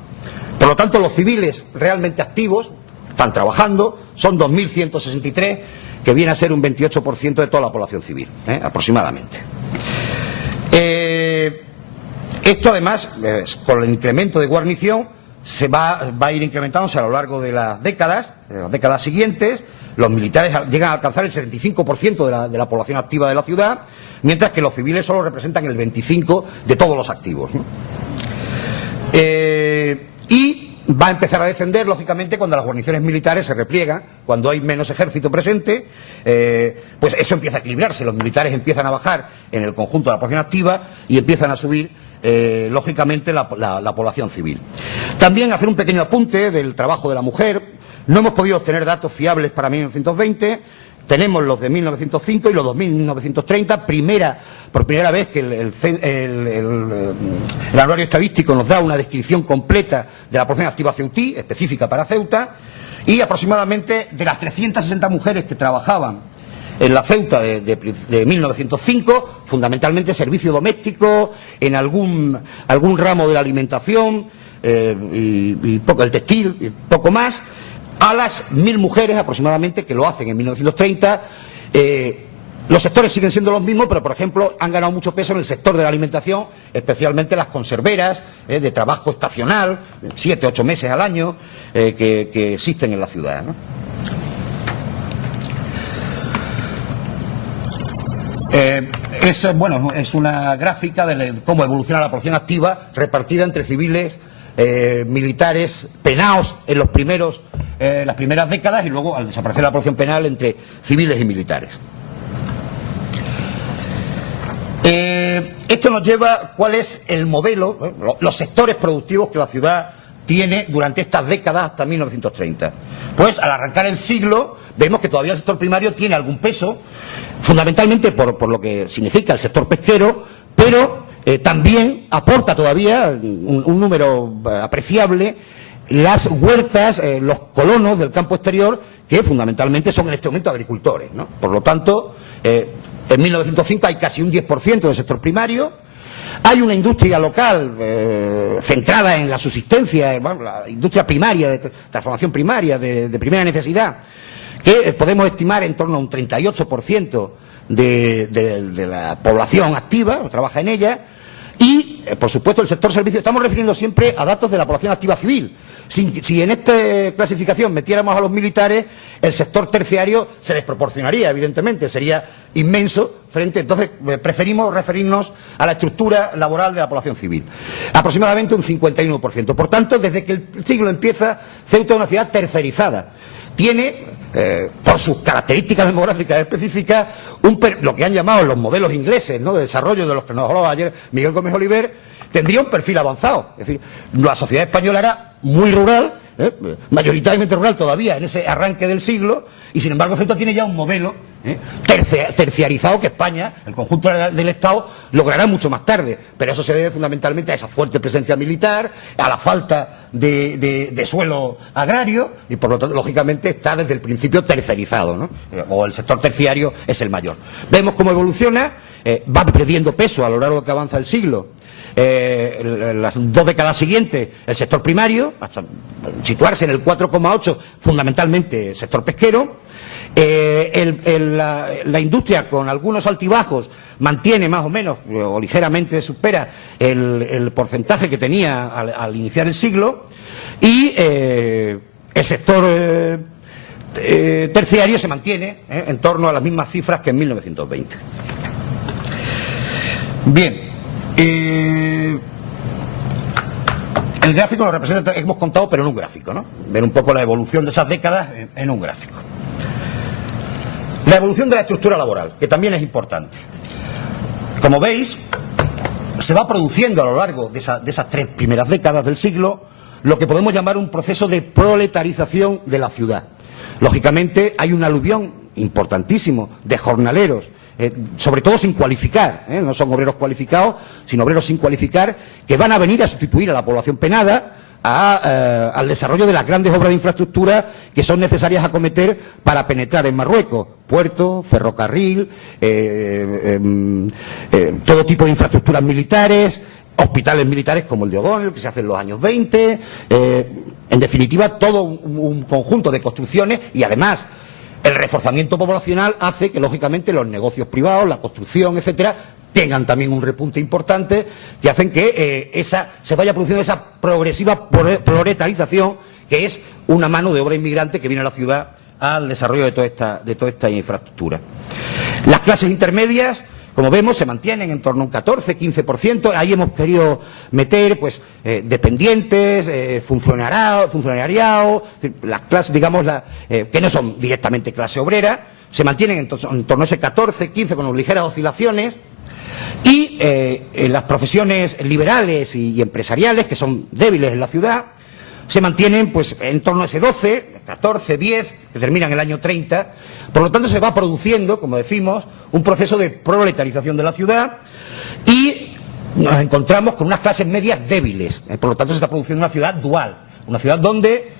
Por lo tanto, los civiles realmente activos están trabajando, son 2.163, que viene a ser un 28% de toda la población civil, aproximadamente. Esto además, con el incremento de guarnición, va a ir incrementándose a lo largo de las décadas siguientes. Los militares llegan a alcanzar el 75% de la población activa de la ciudad, mientras que los civiles solo representan el 25% de todos los activos, ¿no? Y va a empezar a descender, lógicamente, cuando las guarniciones militares se repliegan, cuando hay menos ejército presente, pues eso empieza a equilibrarse. Los militares empiezan a bajar en el conjunto de la población activa y empiezan a subir, lógicamente, la población civil. También hacer un pequeño apunte del trabajo de la mujer. No hemos podido obtener datos fiables para 1920. Tenemos los de 1905 y los de 1930, por primera vez que el anuario estadístico nos da una descripción completa de la población activa ceutí, específica para Ceuta, y aproximadamente de las 360 mujeres que trabajaban en la Ceuta de 1905, fundamentalmente servicio doméstico, en algún ramo de la alimentación y poco el textil, y poco más, a las 1.000 mujeres aproximadamente que lo hacen en 1930, Los sectores siguen siendo los mismos, pero, por ejemplo, han ganado mucho peso en el sector de la alimentación, especialmente las conserveras, de trabajo estacional, 7 o 8 meses al año, que existen en la ciudad, ¿no? Es una gráfica de cómo evoluciona la población activa repartida entre civiles, militares, penaos en las primeras décadas, y luego, al desaparecer la población penal, entre civiles y militares. Esto nos lleva a cuál es el modelo, los sectores productivos que la ciudad tiene durante estas décadas hasta 1930. Pues al arrancar el siglo vemos que todavía el sector primario tiene algún peso, fundamentalmente por lo que significa el sector pesquero, pero también aporta todavía un número apreciable las huertas, los colonos del campo exterior, que fundamentalmente son en este momento agricultores, ¿no? Por lo tanto, en 1905 hay casi un 10% del sector primario. Hay una industria local centrada en la subsistencia, la industria primaria, de transformación primaria, de primera necesidad, que podemos estimar en torno a un 38% de la población activa, o trabaja en ella. Y, por supuesto, el sector servicios. Estamos refiriendo siempre a datos de la población activa civil. Si en esta clasificación metiéramos a los militares, el sector terciario se desproporcionaría, evidentemente, sería inmenso frente. Entonces, preferimos referirnos a la estructura laboral de la población civil. Aproximadamente un 51%. Por tanto, desde que el siglo empieza, Ceuta es una ciudad tercerizada. Tiene, por sus características demográficas específicas, lo que han llamado los modelos ingleses, ¿no?, de desarrollo, de los que nos hablaba ayer Miguel Gómez Oliver, tendría un perfil avanzado. Es decir, la sociedad española era muy rural, mayoritariamente rural todavía en ese arranque del siglo, y sin embargo Ceuta tiene ya un modelo terciarizado que España, el conjunto del Estado, logrará mucho más tarde, pero eso se debe fundamentalmente a esa fuerte presencia militar, a la falta de suelo agrario, y por lo tanto, lógicamente, está desde el principio tercerizado, ¿no? O el sector terciario es el mayor. Vemos cómo evoluciona, va perdiendo peso a lo largo que avanza el siglo. Las 2 décadas siguientes, el sector primario, hasta situarse en el 4,8, fundamentalmente sector pesquero. La industria, con algunos altibajos, mantiene más o menos, o ligeramente supera el porcentaje que tenía al iniciar el siglo, y el sector terciario se mantiene en torno a las mismas cifras que en 1920. Bien. El gráfico lo representa, hemos contado, pero en un gráfico, ¿no? Ver un poco la evolución de esas décadas en un gráfico. La evolución de la estructura laboral, que también es importante. Como veis, se va produciendo a lo largo de esas 3 primeras décadas del siglo lo que podemos llamar un proceso de proletarización de la ciudad. Lógicamente, hay un aluvión importantísimo de jornaleros, sobre todo sin cualificar, no son obreros cualificados, sino obreros sin cualificar, que van a venir a sustituir a la población penada, al desarrollo de las grandes obras de infraestructura que son necesarias acometer para penetrar en Marruecos: puerto, ferrocarril, todo tipo de infraestructuras militares, hospitales militares como el de O'Donnell, que se hace en los años 20, en definitiva, todo un conjunto de construcciones. Y además, el reforzamiento poblacional hace que, lógicamente, los negocios privados, la construcción, etcétera, tengan también un repunte importante, que hacen que se vaya produciendo esa progresiva proletarización, que es una mano de obra inmigrante que viene a la ciudad al desarrollo de toda esta infraestructura. Las clases intermedias, como vemos, se mantienen en torno a un 14-15%. Ahí hemos querido meter, pues, dependientes, funcionariado, las clases, digamos, que no son directamente clase obrera, se mantienen en torno a ese 14-15%, con ligeras oscilaciones. Y las profesiones liberales y empresariales, que son débiles en la ciudad, se mantienen, pues, en torno a ese 12, 14, 10, que terminan el año 30. Por lo tanto, se va produciendo, como decimos, un proceso de proletarización de la ciudad, y nos encontramos con unas clases medias débiles. Por lo tanto, se está produciendo una ciudad dual, una ciudad donde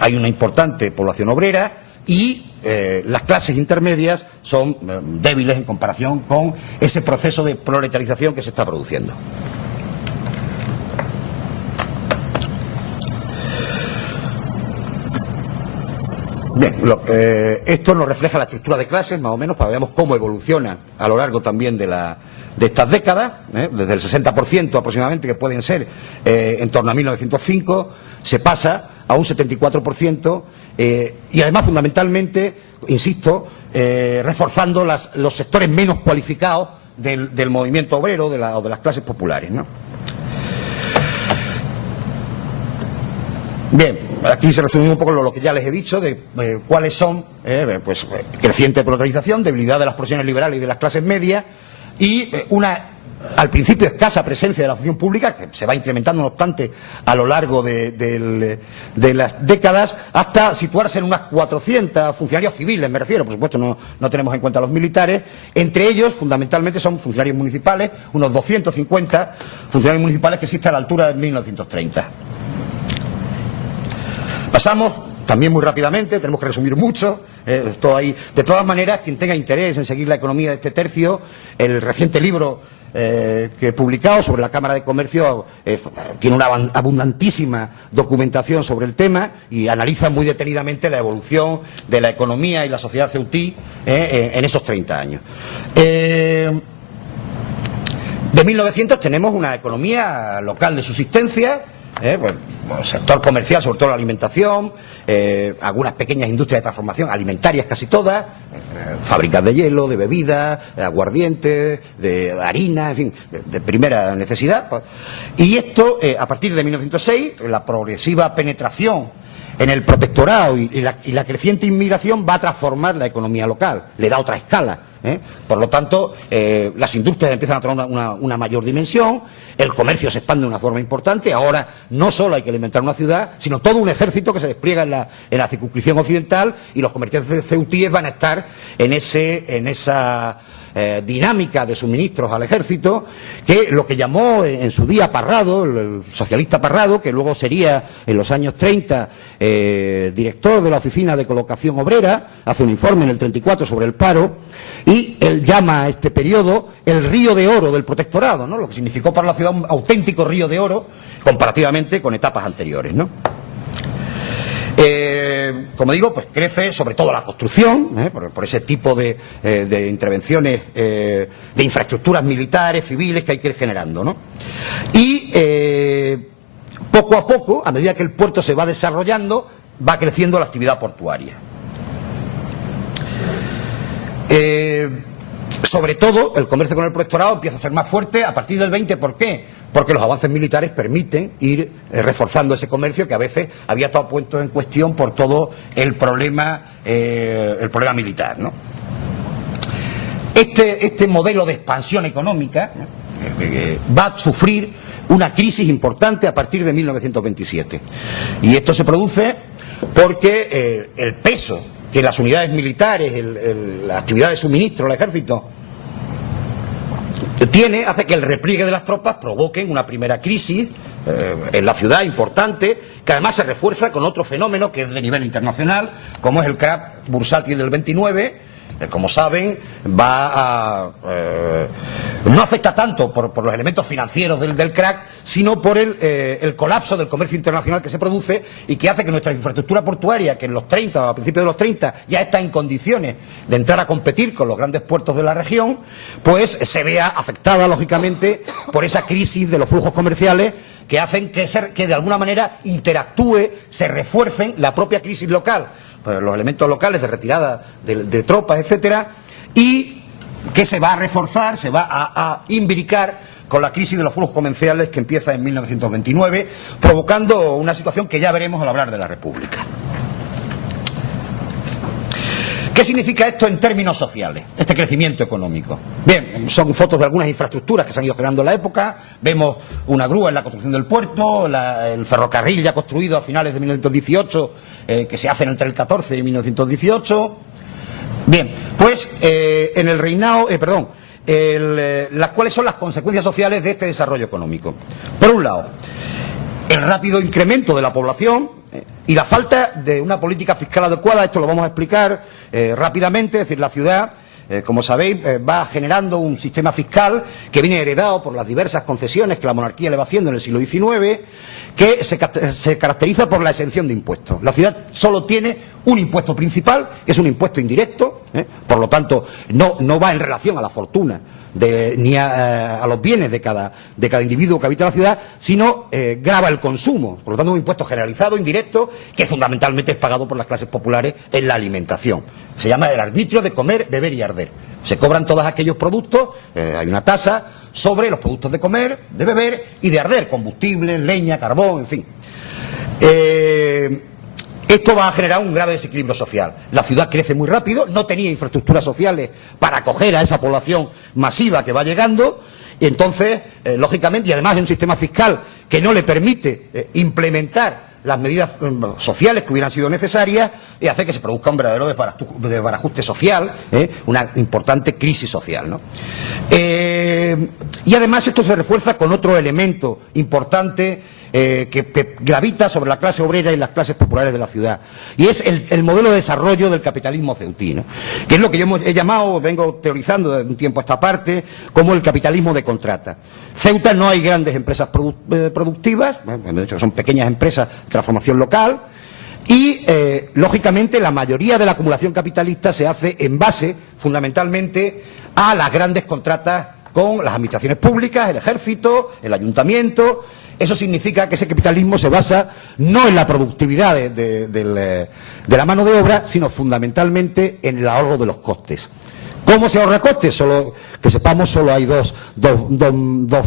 hay una importante población obrera, y las clases intermedias son débiles en comparación con ese proceso de proletarización que se está produciendo. Bien, esto nos refleja la estructura de clases, más o menos, para que veamos cómo evoluciona a lo largo también de estas décadas, desde el 60% aproximadamente, que pueden ser en torno a 1905, se pasa a un 74%, y además, fundamentalmente, insisto, reforzando los sectores menos cualificados del movimiento obrero o de las clases populares, ¿no? Bien, aquí se resume un poco lo que ya les he dicho de cuáles son, pues, creciente precarización, debilidad de las profesiones liberales y de las clases medias y al principio escasa presencia de la función pública, que se va incrementando no obstante a lo largo de las décadas, hasta situarse en unas 400 funcionarios civiles, me refiero, por supuesto no tenemos en cuenta a los militares. Entre ellos, fundamentalmente, son funcionarios municipales, unos 250 funcionarios municipales que existen a la altura de 1930. Pasamos, también muy rápidamente, tenemos que resumir mucho, esto ahí. De todas maneras, quien tenga interés en seguir la economía de este tercio, el reciente libro que he publicado sobre la Cámara de Comercio tiene una abundantísima documentación sobre el tema y analiza muy detenidamente la evolución de la economía y la sociedad ceutí en esos 30 años. De 1900 tenemos una economía local de subsistencia, bueno, sector comercial, sobre todo la alimentación, algunas pequeñas industrias de transformación, alimentarias casi todas, fábricas de hielo, de bebidas, aguardientes, de harina, en fin, de primera necesidad. Y esto, a partir de 1906, la progresiva penetración en el protectorado y la creciente inmigración va a transformar la economía local, le da otra escala. Por lo tanto, las industrias empiezan a tener una mayor dimensión, el comercio se expande de una forma importante. Ahora no solo hay que alimentar una ciudad, sino todo un ejército que se despliega en la circunscripción occidental, y los comerciantes ceutíes van a estar en esa dinámica de suministros al ejército, que lo que llamó en su día Parrado, el socialista Parrado, que luego sería en los años 30 director de la Oficina de Colocación Obrera, hace un informe en el 34 sobre el paro, y él llama a este periodo el río de oro del protectorado, ¿no? Lo que significó para la ciudad un auténtico río de oro comparativamente con etapas anteriores, ¿no? Como digo, pues crece sobre todo la construcción, por ese tipo de intervenciones de infraestructuras militares, civiles que hay que ir generando, ¿no? Y poco a poco, a medida que el puerto se va desarrollando, va creciendo la actividad portuaria. Sobre todo, el comercio con el protectorado empieza a ser más fuerte a partir del 20. ¿Por qué? Porque los avances militares permiten ir reforzando ese comercio que a veces había estado puesto en cuestión por todo el problema militar, ¿no? Este modelo de expansión económica va a sufrir una crisis importante a partir de 1927. Y esto se produce porque el peso que las unidades militares, la actividad de suministro, el ejército, hace que el repliegue de las tropas provoque una primera crisis en la ciudad importante, que además se refuerza con otro fenómeno que es de nivel internacional, como es el crack bursátil del 29, como saben, no afecta tanto por los elementos financieros del crack, sino por el colapso del comercio internacional que se produce y que hace que nuestra infraestructura portuaria, que en los 30 o a principios de los 30 ya está en condiciones de entrar a competir con los grandes puertos de la región, pues se vea afectada, lógicamente, por esa crisis de los flujos comerciales que hacen que de alguna manera interactúe, se refuercen la propia crisis local, los elementos locales de retirada de tropas, etcétera, y que se va a reforzar, se va a imbricar con la crisis de los flujos comerciales que empieza en 1929, provocando una situación que ya veremos al hablar de la República. ¿Qué significa esto en términos sociales, este crecimiento económico? Bien, son fotos de algunas infraestructuras que se han ido generando en la época. Vemos una grúa en la construcción del puerto, el ferrocarril ya construido a finales de 1918, que se hace entre el 14 y 1918. Bien, pues en el reinado, ¿cuáles son las consecuencias sociales de este desarrollo económico? Por un lado, el rápido incremento de la población y la falta de una política fiscal adecuada. Esto lo vamos a explicar rápidamente. Es decir, la ciudad como sabéis, va generando un sistema fiscal que viene heredado por las diversas concesiones que la monarquía le va haciendo en el siglo XIX, que se caracteriza por la exención de impuestos. La ciudad solo tiene un impuesto principal, que es un impuesto indirecto, por lo tanto no va en relación a la fortuna ni a los bienes de cada individuo que habita la ciudad, sino grava el consumo. Por lo tanto, un impuesto generalizado, indirecto, que fundamentalmente es pagado por las clases populares en la alimentación. Se llama el arbitrio de comer, beber y arder. Se cobran todos aquellos productos, hay una tasa sobre los productos de comer, de beber y de arder, combustibles, leña, carbón, en fin. Esto va a generar un grave desequilibrio social. La ciudad crece muy rápido, no tenía infraestructuras sociales para acoger a esa población masiva que va llegando, y entonces, lógicamente, y además hay un sistema fiscal que no le permite implementar las medidas sociales que hubieran sido necesarias, y hace que se produzca un verdadero desbarajuste social, una importante crisis social, ¿no? Y además esto se refuerza con otro elemento importante que gravita sobre la clase obrera y las clases populares de la ciudad, y es el modelo de desarrollo del capitalismo ceutino, que es lo que yo he llamado, vengo teorizando desde un tiempo a esta parte, como el capitalismo de contrata. Ceuta no hay grandes empresas productivas, de hecho son pequeñas empresas de transformación local, y lógicamente la mayoría de la acumulación capitalista se hace en base fundamentalmente a las grandes contratas con las administraciones públicas, el ejército, el ayuntamiento. Eso significa que ese capitalismo se basa no en la productividad de la mano de obra, sino fundamentalmente en el ahorro de los costes. ¿Cómo se ahorra costes? Solo que sepamos, solo hay dos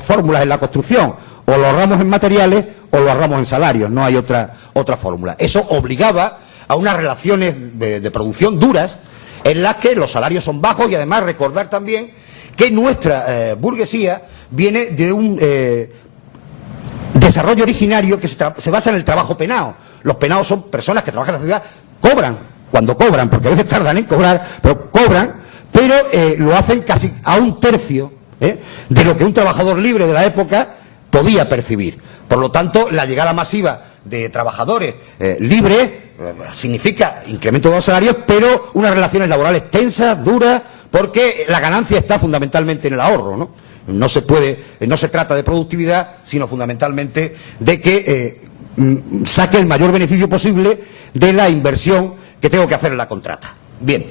fórmulas en la construcción: o lo ahorramos en materiales o lo ahorramos en salarios, no hay otra fórmula. Eso obligaba a unas relaciones de producción duras, en las que los salarios son bajos, y además recordar también que nuestra burguesía viene de un desarrollo originario que se basa en el trabajo penado. Los penados son personas que trabajan en la ciudad, cobran, cuando cobran, porque a veces tardan en cobrar, pero cobran, pero lo hacen casi a un tercio de lo que un trabajador libre de la época podía percibir. Por lo tanto, la llegada masiva de trabajadores libres significa incremento de los salarios, pero unas relaciones laborales tensas, duras, porque la ganancia está fundamentalmente en el ahorro, ¿no? No se trata de productividad, sino fundamentalmente de que saque el mayor beneficio posible de la inversión que tengo que hacer en la contrata. Bien.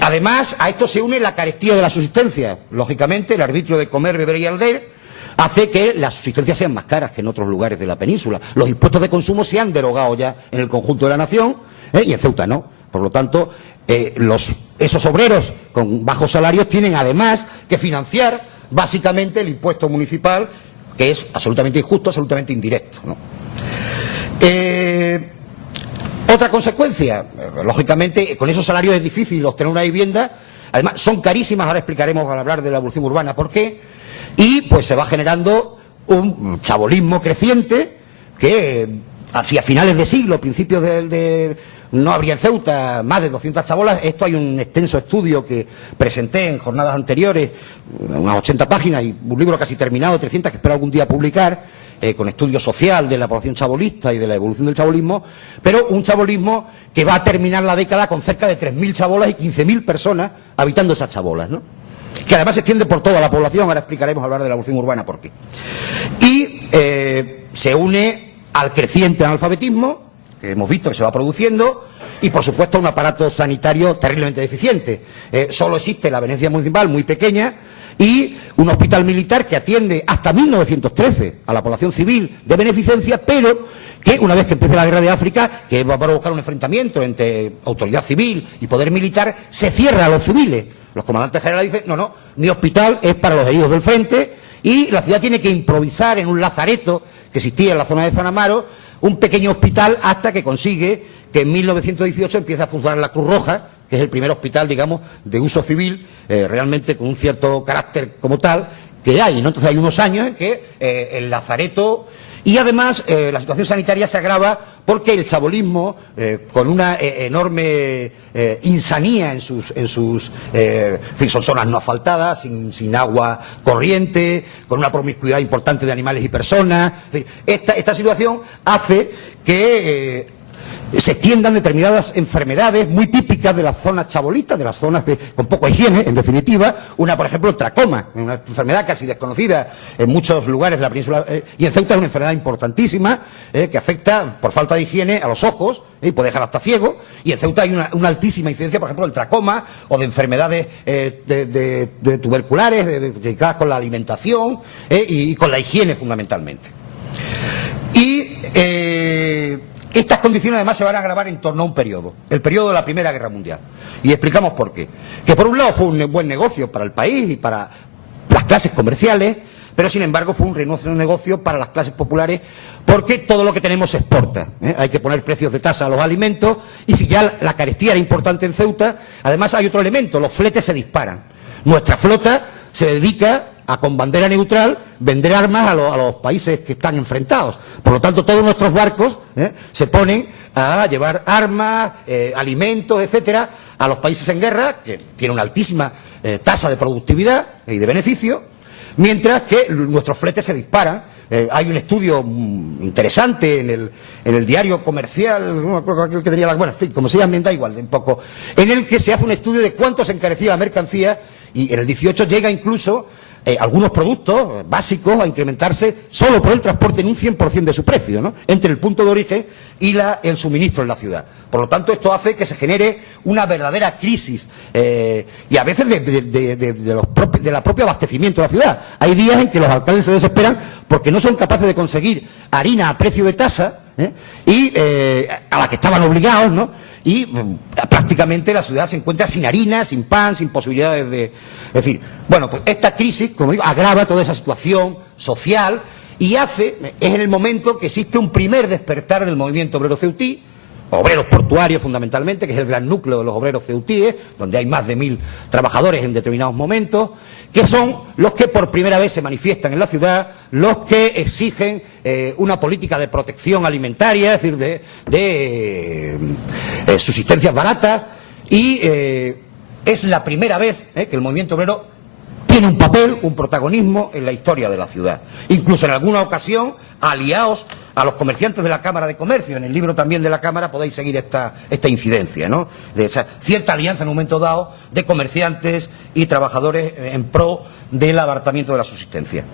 Además, a esto se une la carestía de la subsistencia. Lógicamente, el arbitrio de comer, beber y arder hace que las subsistencias sean más caras que en otros lugares de la península. Los impuestos de consumo se han derogado ya en el conjunto de la nación, y en Ceuta no. Por lo tanto, esos obreros con bajos salarios tienen además que financiar básicamente el impuesto municipal, que es absolutamente injusto, absolutamente indirecto, ¿no? Otra consecuencia, lógicamente, con esos salarios es difícil obtener una vivienda. Además, son carísimas, ahora explicaremos al hablar de la evolución urbana por qué, y pues se va generando un chabolismo creciente que hacia finales de siglo, principios no habría en Ceuta más de 200 chabolas. Esto hay un extenso estudio que presenté en jornadas anteriores, unas 80 páginas, y un libro casi terminado, 300, que espero algún día publicar, con estudio social de la población chabolista y de la evolución del chabolismo, pero un chabolismo que va a terminar la década con cerca de 3.000 chabolas y 15.000 personas habitando esas chabolas, ¿no? Que además se extiende por toda la población. Ahora explicaremos al hablar de la evolución urbana por qué. Y se une al creciente analfabetismo, que hemos visto que se va produciendo, y por supuesto un aparato sanitario terriblemente deficiente. Solo existe la Venecia municipal, muy pequeña, y un hospital militar que atiende hasta 1913 a la población civil de beneficencia, pero que una vez que empiece la guerra de África, que va a provocar un enfrentamiento entre autoridad civil y poder militar, se cierra a los civiles. Los comandantes generales dicen: no, mi hospital es para los heridos del frente, y la ciudad tiene que improvisar en un lazareto que existía en la zona de San Amaro un pequeño hospital, hasta que consigue que en 1918 empiece a funcionar la Cruz Roja, que es el primer hospital, digamos, de uso civil, realmente con un cierto carácter como tal, que hay, ¿no? Entonces hay unos años en que el lazareto, y además la situación sanitaria se agrava porque el chabolismo, con una enorme insanía en sus son zonas no asfaltadas, sin agua corriente, con una promiscuidad importante de animales y personas. Esta situación hace que se extiendan determinadas enfermedades muy típicas de las zonas chabolitas, de las zonas con poca higiene, en definitiva. Una, por ejemplo, el tracoma, una enfermedad casi desconocida en muchos lugares de la península, y en Ceuta es una enfermedad importantísima que afecta, por falta de higiene, a los ojos, y puede dejar hasta ciego. Y en Ceuta hay una altísima incidencia, por ejemplo, del tracoma o de enfermedades de tuberculares, dedicadas con la alimentación y con la higiene fundamentalmente. Y estas condiciones además se van a agravar en torno a un periodo, el periodo de la Primera Guerra Mundial. Y explicamos por qué. Que por un lado fue un buen negocio para el país y para las clases comerciales, pero sin embargo fue un negocio para las clases populares, porque todo lo que tenemos se exporta. Hay que poner precios de tasa a los alimentos, y si ya la carestía era importante en Ceuta, además hay otro elemento: los fletes se disparan. Nuestra flota se dedica a, con bandera neutral, vender armas a los países que están enfrentados. Por lo tanto, todos nuestros barcos se ponen a llevar armas, alimentos, etcétera, a los países en guerra, que tienen una altísima tasa de productividad y de beneficio, mientras que nuestros fletes se disparan. Hay un estudio interesante en el diario comercial, no me acuerdo que tenía bueno, en fin, como se llama, da igual, un poco, en el que se hace un estudio de cuánto se encarecía la mercancía, y en el 18 llega incluso algunos productos básicos a incrementarse solo por el transporte en un 100% de su precio, ¿no?, entre el punto de origen y el suministro en la ciudad. Por lo tanto, esto hace que se genere una verdadera crisis y a veces de la propio abastecimiento de la ciudad. Hay días en que los alcaldes se desesperan porque no son capaces de conseguir harina a precio de tasa y a la que estaban obligados, ¿no? Y prácticamente la ciudad se encuentra sin harina, sin pan, sin posibilidades de... Es decir, bueno, pues esta crisis, como digo, agrava toda esa situación social y es en el momento que existe un primer despertar del movimiento obrero ceutí, obreros portuarios fundamentalmente, que es el gran núcleo de los obreros ceutíes, donde hay más de 1000 trabajadores en determinados momentos, que son los que por primera vez se manifiestan en la ciudad, los que exigen una política de protección alimentaria, es decir, de subsistencias baratas, y es la primera vez que el movimiento obrero tiene un papel, un protagonismo en la historia de la ciudad. Incluso en alguna ocasión aliados a los comerciantes de la Cámara de Comercio. En el libro también de la Cámara podéis seguir esta incidencia, ¿no?, de esa cierta alianza en un momento dado de comerciantes y trabajadores en pro del abaratamiento de la subsistencia.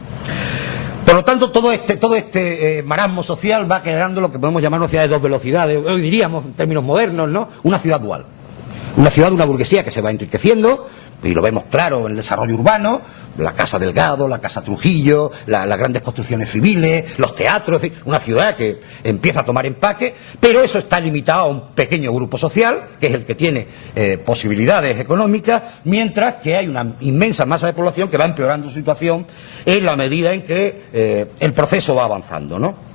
Por lo tanto, todo este marasmo social va creando lo que podemos llamar una ciudad de dos velocidades, hoy diríamos, en términos modernos, ¿no?, una ciudad dual. Una ciudad de una burguesía que se va enriqueciendo, y lo vemos claro en el desarrollo urbano, la Casa Delgado, la Casa Trujillo, las grandes construcciones civiles, los teatros, es decir, una ciudad que empieza a tomar empaque, pero eso está limitado a un pequeño grupo social, que es el que tiene posibilidades económicas, mientras que hay una inmensa masa de población que va empeorando su situación en la medida en que el proceso va avanzando, ¿no?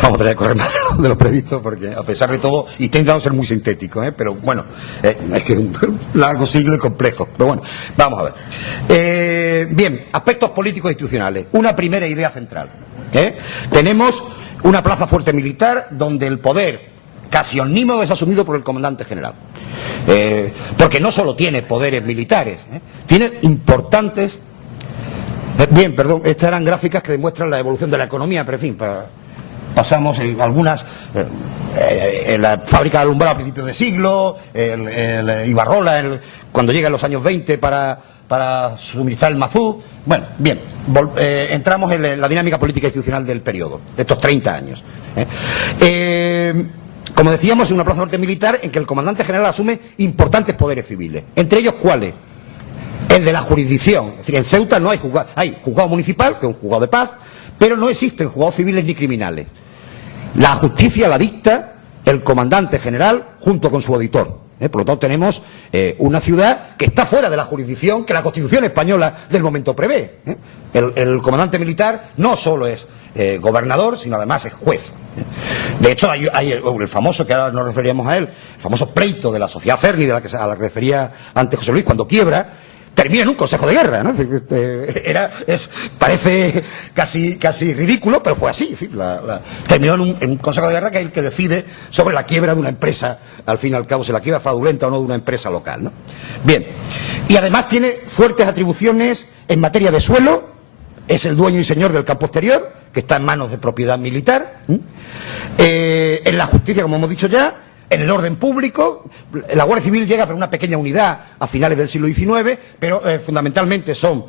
Vamos a tener que correr más de lo previsto porque, a pesar de todo, y estoy intentando ser muy sintético, pero bueno, es que es un largo siglo y complejo. Pero bueno, vamos a ver. Bien, aspectos políticos e institucionales. Una primera idea central. Tenemos una plaza fuerte militar donde el poder casi omnímodo es asumido por el comandante general. Porque no solo tiene poderes militares, tiene importantes... Bien, perdón, estas eran gráficas que demuestran la evolución de la economía, pero en fin, pasamos en algunas, en la fábrica de alumbrado a principios de siglo, el Ibarrola, cuando llega en los años 20 para suministrar el mazú. Bueno, bien, entramos en la dinámica política institucional del periodo, de estos 30 años. Como decíamos, es una plaza fuerte militar en que el comandante general asume importantes poderes civiles. Entre ellos, ¿cuáles? El de la jurisdicción. Es decir, en Ceuta no hay juzgado, hay juzgado municipal, que es un juzgado de paz, pero no existen juzgados civiles ni criminales. La justicia la dicta el comandante general junto con su auditor. Por lo tanto, tenemos una ciudad que está fuera de la jurisdicción que la Constitución española del momento prevé. El comandante militar no solo es gobernador, sino además es juez. De hecho, hay el famoso, que ahora nos referíamos a él, el famoso pleito de la sociedad Cerny, a la que refería antes José Luis, cuando quiebra, termina en un consejo de guerra, ¿no? Parece casi ridículo, pero fue así. Terminó en un consejo de guerra que es el que decide sobre la quiebra de una empresa, al fin y al cabo, si la quiebra fraudulenta o no de una empresa local, ¿no? Bien, y además tiene fuertes atribuciones en materia de suelo, es el dueño y señor del campo exterior, que está en manos de propiedad militar. En la justicia, como hemos dicho ya, en el orden público, la Guardia Civil llega por una pequeña unidad a finales del siglo XIX, pero fundamentalmente son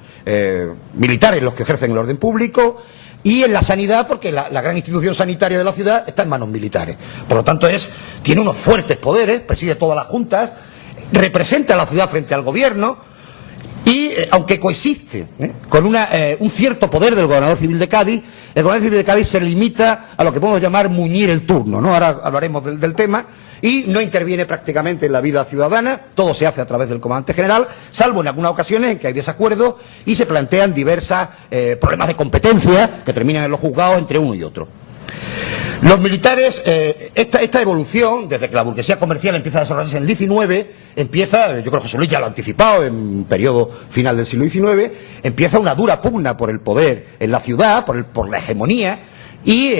militares los que ejercen el orden público, y en la sanidad, porque la gran institución sanitaria de la ciudad está en manos militares. Por lo tanto, tiene unos fuertes poderes, preside todas las juntas, representa a la ciudad frente al gobierno, y aunque coexiste con un cierto poder del gobernador civil de Cádiz, el gobernador civil de Cádiz se limita a lo que podemos llamar muñir el turno, ¿no? Ahora hablaremos del tema, y no interviene prácticamente en la vida ciudadana, todo se hace a través del comandante general, salvo en algunas ocasiones en que hay desacuerdos y se plantean diversos problemas de competencia que terminan en los juzgados entre uno y otro. Los militares, esta evolución, desde que la burguesía comercial empieza a desarrollarse en el XIX, yo creo que José Luis ya lo ha anticipado en un periodo final del siglo XIX, empieza una dura pugna por el poder en la ciudad, por la hegemonía, y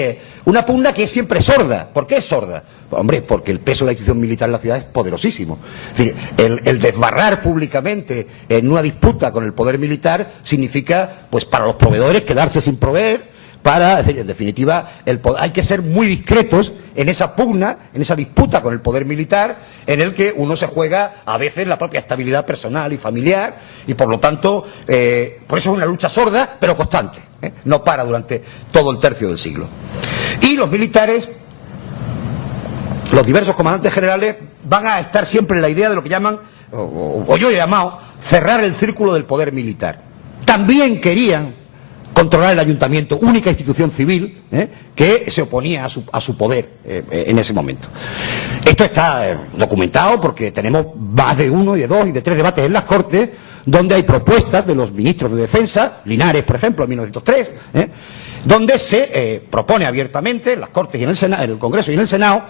una pugna que es siempre sorda. ¿Por qué es sorda? Hombre, porque el peso de la institución militar en la ciudad es poderosísimo. Es decir, el desbarrar públicamente en una disputa con el poder militar significa, pues para los proveedores, quedarse sin proveer. En definitiva, hay que ser muy discretos en esa pugna, en esa disputa con el poder militar, en el que uno se juega a veces la propia estabilidad personal y familiar, y por lo tanto, por eso es una lucha sorda, pero constante, no para durante todo el tercio del siglo. Y los militares, los diversos comandantes generales, van a estar siempre en la idea de lo que llaman, o yo he llamado, cerrar el círculo del poder militar. También querían controlar el ayuntamiento, única institución civil que se oponía a su poder en ese momento. Esto está documentado porque tenemos más de uno, y de dos, y de tres debates en las Cortes, donde hay propuestas de los ministros de Defensa, Linares, por ejemplo, en 1903, donde se propone abiertamente en las Cortes y en el Congreso y en el Senado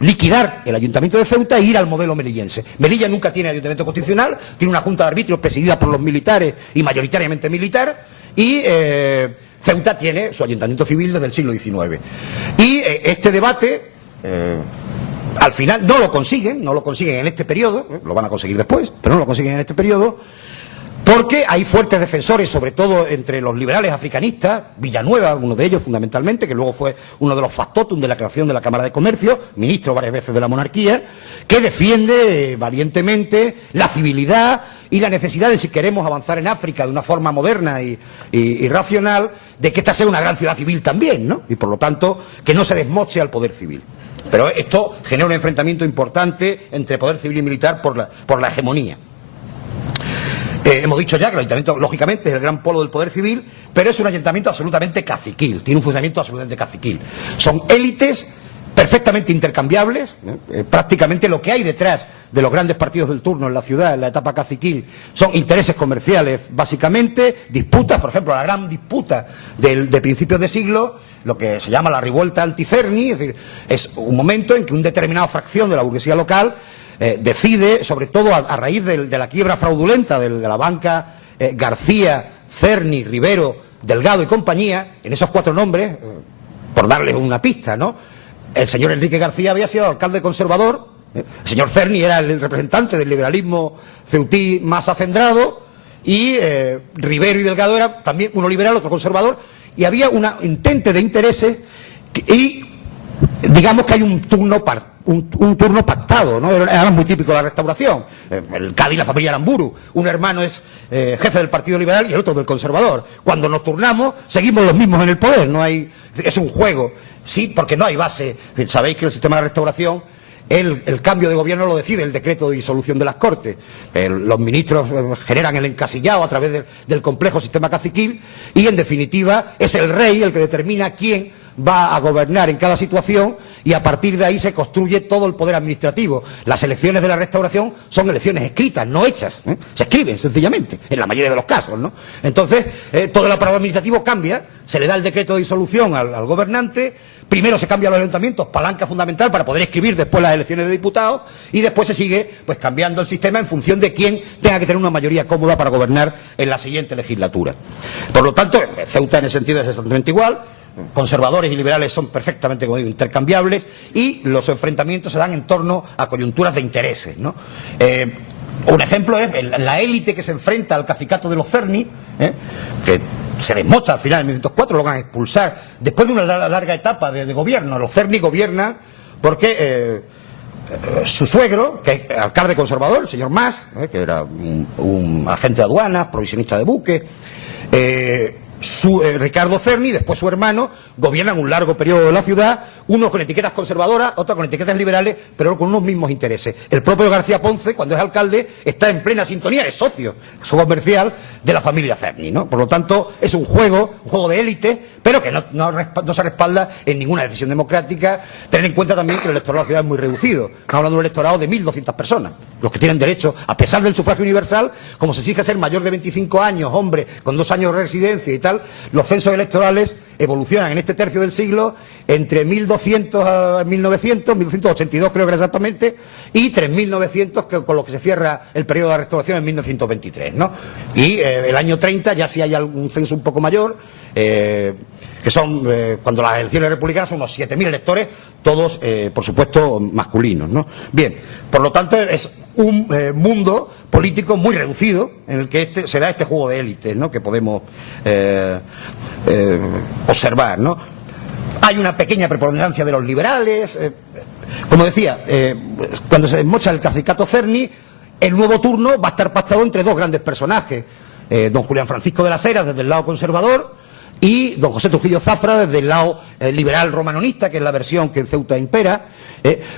liquidar el Ayuntamiento de Ceuta e ir al modelo melillense. Melilla nunca tiene ayuntamiento constitucional, tiene una junta de arbitrios presidida por los militares y mayoritariamente militar, y Ceuta tiene su ayuntamiento civil desde el siglo XIX. Y este debate, al final, no lo consiguen en este periodo, lo van a conseguir después, pero no lo consiguen en este periodo, porque hay fuertes defensores, sobre todo entre los liberales africanistas, Villanueva, uno de ellos fundamentalmente, que luego fue uno de los factotum de la creación de la Cámara de Comercio, ministro varias veces de la monarquía, que defiende valientemente la civilidad y la necesidad de, si queremos avanzar en África de una forma moderna y racional, de que esta sea una gran ciudad civil también, ¿no? Y por lo tanto, que no se desmoche al poder civil. Pero esto genera un enfrentamiento importante entre poder civil y militar por la hegemonía. Hemos dicho ya que el ayuntamiento, lógicamente, es el gran polo del poder civil, pero es un ayuntamiento absolutamente caciquil, tiene un funcionamiento absolutamente caciquil. Son élites perfectamente intercambiables, prácticamente lo que hay detrás de los grandes partidos del turno en la ciudad, en la etapa caciquil, son intereses comerciales, básicamente, disputas, por ejemplo, la gran disputa de principios de siglo, lo que se llama la revuelta anti-Cerny, es decir, es un momento en que una determinada fracción de la burguesía local decide, sobre todo a raíz de la quiebra fraudulenta de la banca García, Cerny, Rivero, Delgado y compañía, en esos cuatro nombres, por darles una pista, ¿no? El señor Enrique García había sido alcalde conservador, el señor Cerny era el representante del liberalismo ceutí más acendrado, y Rivero y Delgado era también uno liberal, otro conservador, y había una entente de intereses y digamos que hay un turno pactado, ¿no? Era muy típico de la Restauración. El Cádiz, la familia Aramburu, un hermano es jefe del Partido Liberal y el otro del Conservador. Cuando nos turnamos, seguimos los mismos en el poder, es un juego, sí, porque no hay base. Sabéis que el sistema de la Restauración, el cambio de gobierno lo decide el decreto de disolución de las Cortes. Los ministros generan el encasillado a través del complejo sistema caciquil y, en definitiva, es el rey el que determina quién va a gobernar en cada situación, y a partir de ahí se construye todo el poder administrativo. Las elecciones de la Restauración son elecciones escritas, no hechas, se escriben sencillamente, en la mayoría de los casos, ¿no? Entonces, todo el aparato administrativo cambia, se le da el decreto de disolución al gobernante, primero se cambia los ayuntamientos, palanca fundamental para poder escribir después las elecciones de diputados, y después se sigue pues cambiando el sistema en función de quién tenga que tener una mayoría cómoda para gobernar en la siguiente legislatura. Por lo tanto, Ceuta en ese sentido es exactamente igual. Conservadores y liberales son perfectamente, como digo, intercambiables, y los enfrentamientos se dan en torno a coyunturas de intereses, ¿no? Un ejemplo es la élite que se enfrenta al cacicato de los Cerny, que se desmocha al final en 1904, lo van a expulsar después de una larga etapa de gobierno. Los Cerny gobiernan porque su suegro, que es alcalde conservador, el señor Mas, que era un agente de aduanas, provisionista de buques, Ricardo Cerny, después su hermano, gobiernan un largo periodo de la ciudad, unos con etiquetas conservadoras, otros con etiquetas liberales, pero con unos mismos intereses. El propio García Ponce, cuando es alcalde, está en plena sintonía, es socio comercial de la familia Cerny, ¿no? Por lo tanto, es un juego de élite, pero que no se respalda en ninguna decisión democrática. Tener en cuenta también que el electorado de la ciudad es muy reducido. Estamos hablando de un electorado de 1.200 personas, los que tienen derecho, a pesar del sufragio universal, como se exige ser mayor de 25 años, hombre, con 2 años de residencia y tal. Los censos electorales evolucionan en este tercio del siglo entre 1200 a 1900, 1282 creo que era exactamente, y 3900 con lo que se cierra el periodo de restauración en 1923, ¿no? Y el año 30 ya sí hay algún censo un poco mayor, que son, cuando las elecciones republicanas, son unos 7000 electores, todos, por supuesto, masculinos, ¿no? Bien, por lo tanto, es un mundo político muy reducido en el que se da este juego de élites, ¿no?, que podemos observar, ¿no? Hay una pequeña preponderancia de los liberales. Como decía, cuando se desmocha el cacicato Cerny, el nuevo turno va a estar pactado entre dos grandes personajes, don Julián Francisco de las Heras desde el lado conservador y don José Trujillo Zafra desde el lado liberal romanonista, que es la versión que en Ceuta impera,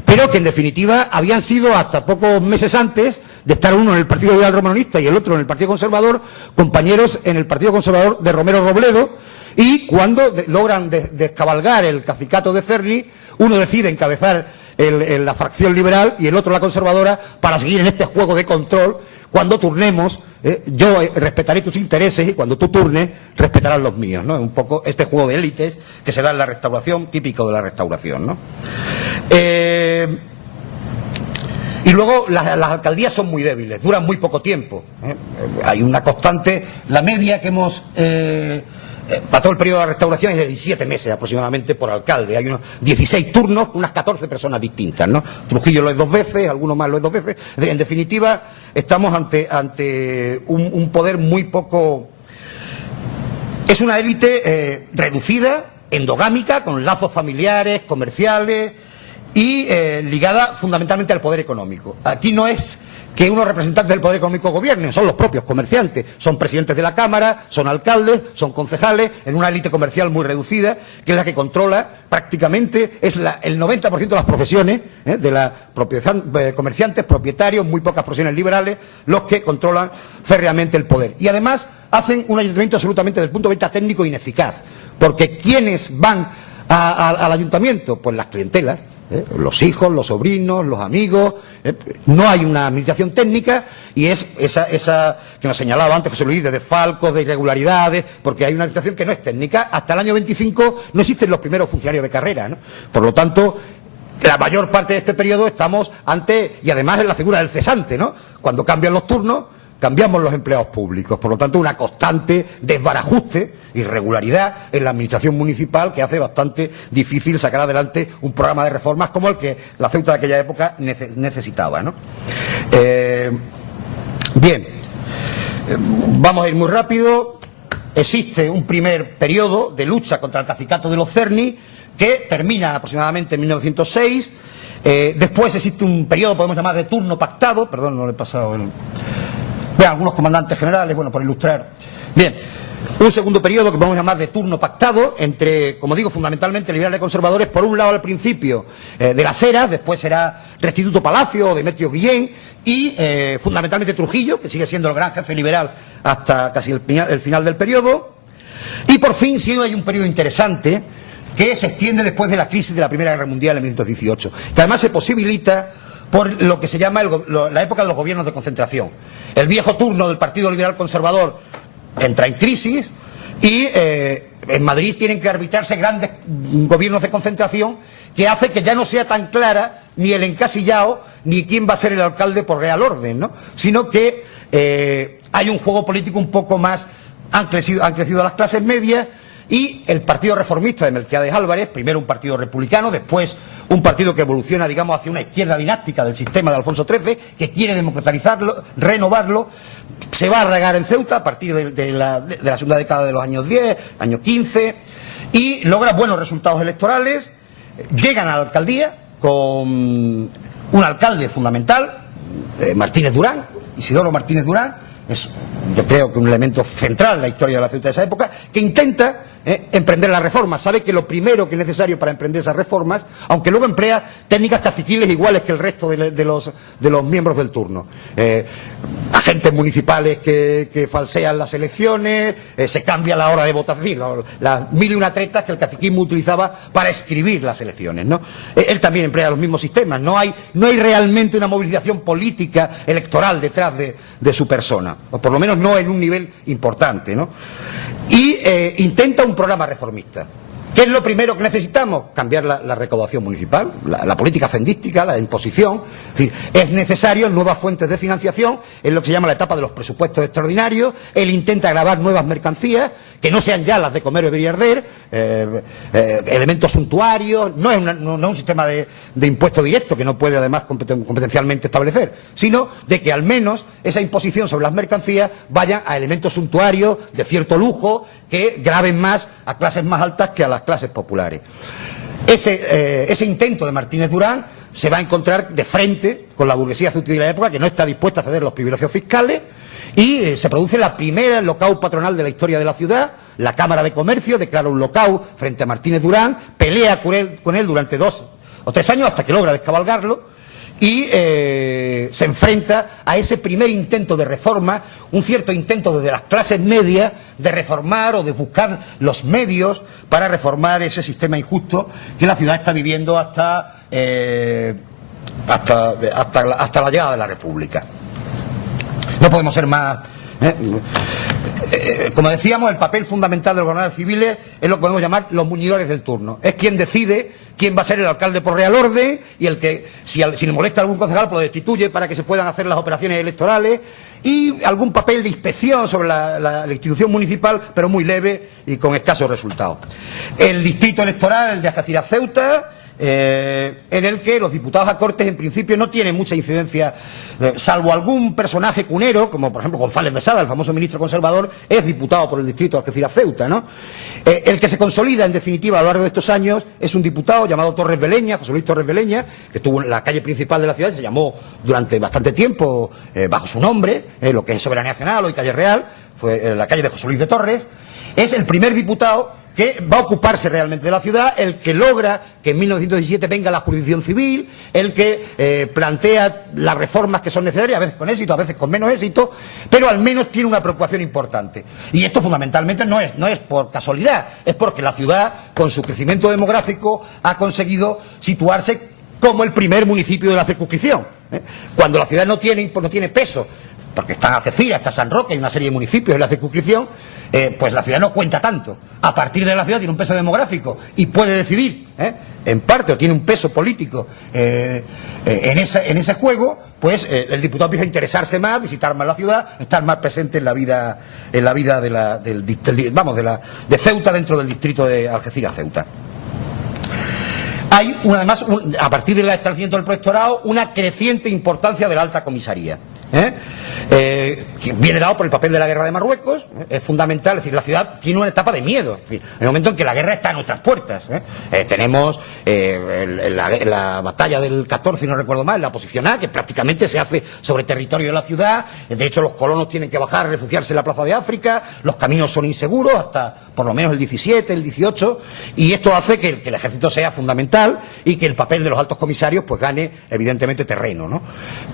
pero que en definitiva habían sido, hasta pocos meses antes de estar uno en el Partido Liberal Romanonista y el otro en el Partido Conservador, compañeros en el Partido Conservador de Romero Robledo, y cuando logran descabalgar el cacicato de Cerny, uno decide encabezar la fracción liberal y el otro la conservadora, para seguir en este juego de control. Cuando turnemos, yo respetaré tus intereses, y cuando tú turnes, respetarás los míos, ¿no? Un poco este juego de élites que se da en la Restauración, típico de la Restauración, ¿no? Y luego las alcaldías son muy débiles, duran muy poco tiempo, hay una constante, la media que hemos para todo el periodo de la Restauración es de 17 meses aproximadamente por alcalde. Hay unos 16 turnos, unas 14 personas distintas, ¿no? Trujillo lo es 2 veces, algunos más lo es 2 veces. En definitiva, estamos ante un poder muy poco... Es una élite reducida, endogámica, con lazos familiares, comerciales y ligada fundamentalmente al poder económico. Aquí no es que unos representantes del poder económico gobiernen, son los propios comerciantes, son presidentes de la Cámara, son alcaldes, son concejales, en una élite comercial muy reducida, que es la que controla prácticamente, es el 90% de las profesiones, de la comerciantes, propietarios, muy pocas profesiones liberales, los que controlan férreamente el poder. Y además hacen un ayuntamiento absolutamente, desde el punto de vista técnico, ineficaz, porque ¿quiénes van al ayuntamiento? Pues las clientelas. Los hijos, los sobrinos, los amigos, no hay una administración técnica, y es esa que nos señalaba antes José Luis, de desfalcos, de irregularidades, porque hay una administración que no es técnica. Hasta el año 25 no existen los primeros funcionarios de carrera, ¿no? Por lo tanto, la mayor parte de este periodo estamos ante, y además en la figura del cesante, ¿no? Cuando cambian los turnos, cambiamos los empleados públicos. Por lo tanto, una constante desbarajuste, irregularidad en la administración municipal, que hace bastante difícil sacar adelante un programa de reformas como el que la Ceuta de aquella época necesitaba, ¿no? Bien, vamos a ir muy rápido. Existe un primer periodo de lucha contra el cacicato de los Cerny que termina aproximadamente en 1906. Después existe un periodo, podemos llamar, de turno pactado. Perdón, no le he pasado el... Vean, algunos comandantes generales, bueno, por ilustrar. Bien, un segundo periodo que podemos llamar de turno pactado entre, como digo, fundamentalmente liberales y conservadores. Por un lado, al principio, de las Heras, después será Restituto Palacio o Demetrio Guillén, y fundamentalmente Trujillo, que sigue siendo el gran jefe liberal hasta casi el final del periodo. Y por fin sí hay un periodo interesante que se extiende después de la crisis de la Primera Guerra Mundial en 1918, que además se posibilita por lo que se llama la época de los gobiernos de concentración. El viejo turno del Partido Liberal Conservador entra en crisis y en Madrid tienen que arbitrarse grandes gobiernos de concentración, que hace que ya no sea tan clara ni el encasillado ni quién va a ser el alcalde por real orden, ¿no? Sino que hay un juego político un poco más... Han crecido las clases medias, y el Partido Reformista de Melquiades Álvarez, primero un partido republicano, después un partido que evoluciona, digamos, hacia una izquierda dináctica del sistema de Alfonso XIII, que quiere democratizarlo, renovarlo, se va a arraigar en Ceuta a partir de la segunda década de los años 10, años 15, y logra buenos resultados electorales, llegan a la alcaldía con un alcalde fundamental, Martínez Durán, Isidoro Martínez Durán, es, yo creo que un elemento central en la historia de la Ceuta de esa época, que intenta emprender las reformas. Sabe que lo primero que es necesario para emprender esas reformas, aunque luego emplea técnicas caciquiles iguales que el resto de los miembros del turno. Agentes municipales que falsean las elecciones, se cambia la hora de votación, las mil y una tretas que el caciquismo utilizaba para escribir las elecciones, ¿no? Él también emplea los mismos sistemas. No hay realmente una movilización política electoral detrás de su persona, o por lo menos no en un nivel importante, ¿no? Y intenta un programa reformista. ¿Qué es lo primero que necesitamos? Cambiar la recaudación municipal, la política hacendística, la imposición. Es decir, es necesario nuevas fuentes de financiación, es lo que se llama la etapa de los presupuestos extraordinarios. Él intenta gravar nuevas mercancías, que no sean ya las de comer, beber y arder, elementos suntuarios. No es un sistema de impuesto directo, que no puede además competencialmente establecer, sino de que al menos esa imposición sobre las mercancías vaya a elementos suntuarios de cierto lujo, que graben más a clases más altas que a las clases populares. Ese intento de Martínez Durán se va a encontrar de frente con la burguesía ceutíes de la época, que no está dispuesta a ceder los privilegios fiscales, y se produce la primera lockout patronal de la historia de la ciudad. La Cámara de Comercio declara un lockout frente a Martínez Durán, pelea con él durante 2 o 3 años hasta que logra descabalgarlo, y se enfrenta a ese primer intento de reforma, un cierto intento desde las clases medias de reformar o de buscar los medios para reformar ese sistema injusto que la ciudad está viviendo hasta la llegada de la República. No podemos ser más... como decíamos, el papel fundamental de los gobernadores civiles es lo que podemos llamar los muñidores del turno. Es quien decide quién va a ser el alcalde por real orden, y el que, si le molesta a algún concejal, pues lo destituye para que se puedan hacer las operaciones electorales, y algún papel de inspección sobre la institución municipal, pero muy leve y con escasos resultados. El distrito electoral, el de Algeciras-Ceuta, en el que los diputados a Cortes en principio no tienen mucha incidencia, salvo algún personaje cunero, como por ejemplo González Besada, el famoso ministro conservador, es diputado por el distrito de Algeciras-Ceuta, ¿no? El que se consolida en definitiva a lo largo de estos años es un diputado llamado Torres Beleña, José Luis Torres Beleña, que estuvo en la calle principal de la ciudad, se llamó durante bastante tiempo bajo su nombre, lo que es Soberanía Nacional, hoy Calle Real, fue la calle de José Luis de Torres. Es el primer diputado que va a ocuparse realmente de la ciudad, el que logra que en 1917 venga la jurisdicción civil, el que plantea las reformas que son necesarias, a veces con éxito, a veces con menos éxito, pero al menos tiene una preocupación importante. Y esto fundamentalmente no es por casualidad, es porque la ciudad, con su crecimiento demográfico, ha conseguido situarse como el primer municipio de la circunscripción. Cuando la ciudad no tiene peso, porque está Algeciras, está San Roque, hay una serie de municipios en la circunscripción, pues la ciudad no cuenta tanto. A partir de la ciudad tiene un peso demográfico y puede decidir, en parte, o tiene un peso político en ese juego, pues el diputado empieza a interesarse más, visitar más la ciudad, estar más presente en la vida de Ceuta, dentro del distrito de Algeciras-Ceuta. Hay además, a partir del establecimiento del protectorado, una creciente importancia de la alta comisaría, que viene dado por el papel de la guerra de Marruecos. Es fundamental, es decir, la ciudad tiene una etapa de miedo, en el momento en que la guerra está a nuestras puertas. Tenemos la batalla del 14, no recuerdo mal, la posición A, que prácticamente se hace sobre territorio de la ciudad. De hecho, los colonos tienen que bajar a refugiarse en la Plaza de África, los caminos son inseguros hasta por lo menos el 17, el 18, y esto hace que el ejército sea fundamental y que el papel de los altos comisarios pues gane evidentemente terreno, ¿no?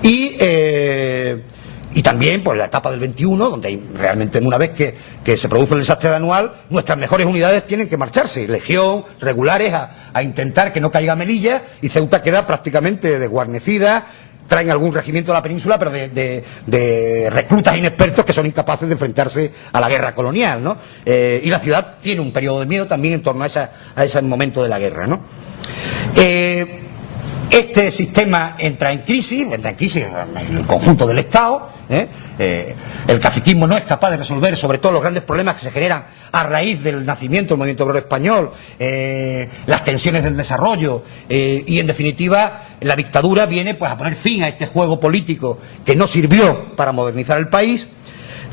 Y también pues la etapa del 21, donde realmente una vez que se produce el desastre anual, nuestras mejores unidades tienen que marcharse, legión, regulares, a intentar que no caiga Melilla, y Ceuta queda prácticamente desguarnecida. Traen algún regimiento de la península, pero de reclutas inexpertos que son incapaces de enfrentarse a la guerra colonial, ¿no? Y la ciudad tiene un periodo de miedo también en torno a ese momento de la guerra, ¿no? Este sistema entra en crisis en el conjunto del Estado. El caciquismo no es capaz de resolver sobre todo los grandes problemas que se generan a raíz del nacimiento del movimiento obrero español, las tensiones del desarrollo y en definitiva la dictadura viene pues a poner fin a este juego político que no sirvió para modernizar el país.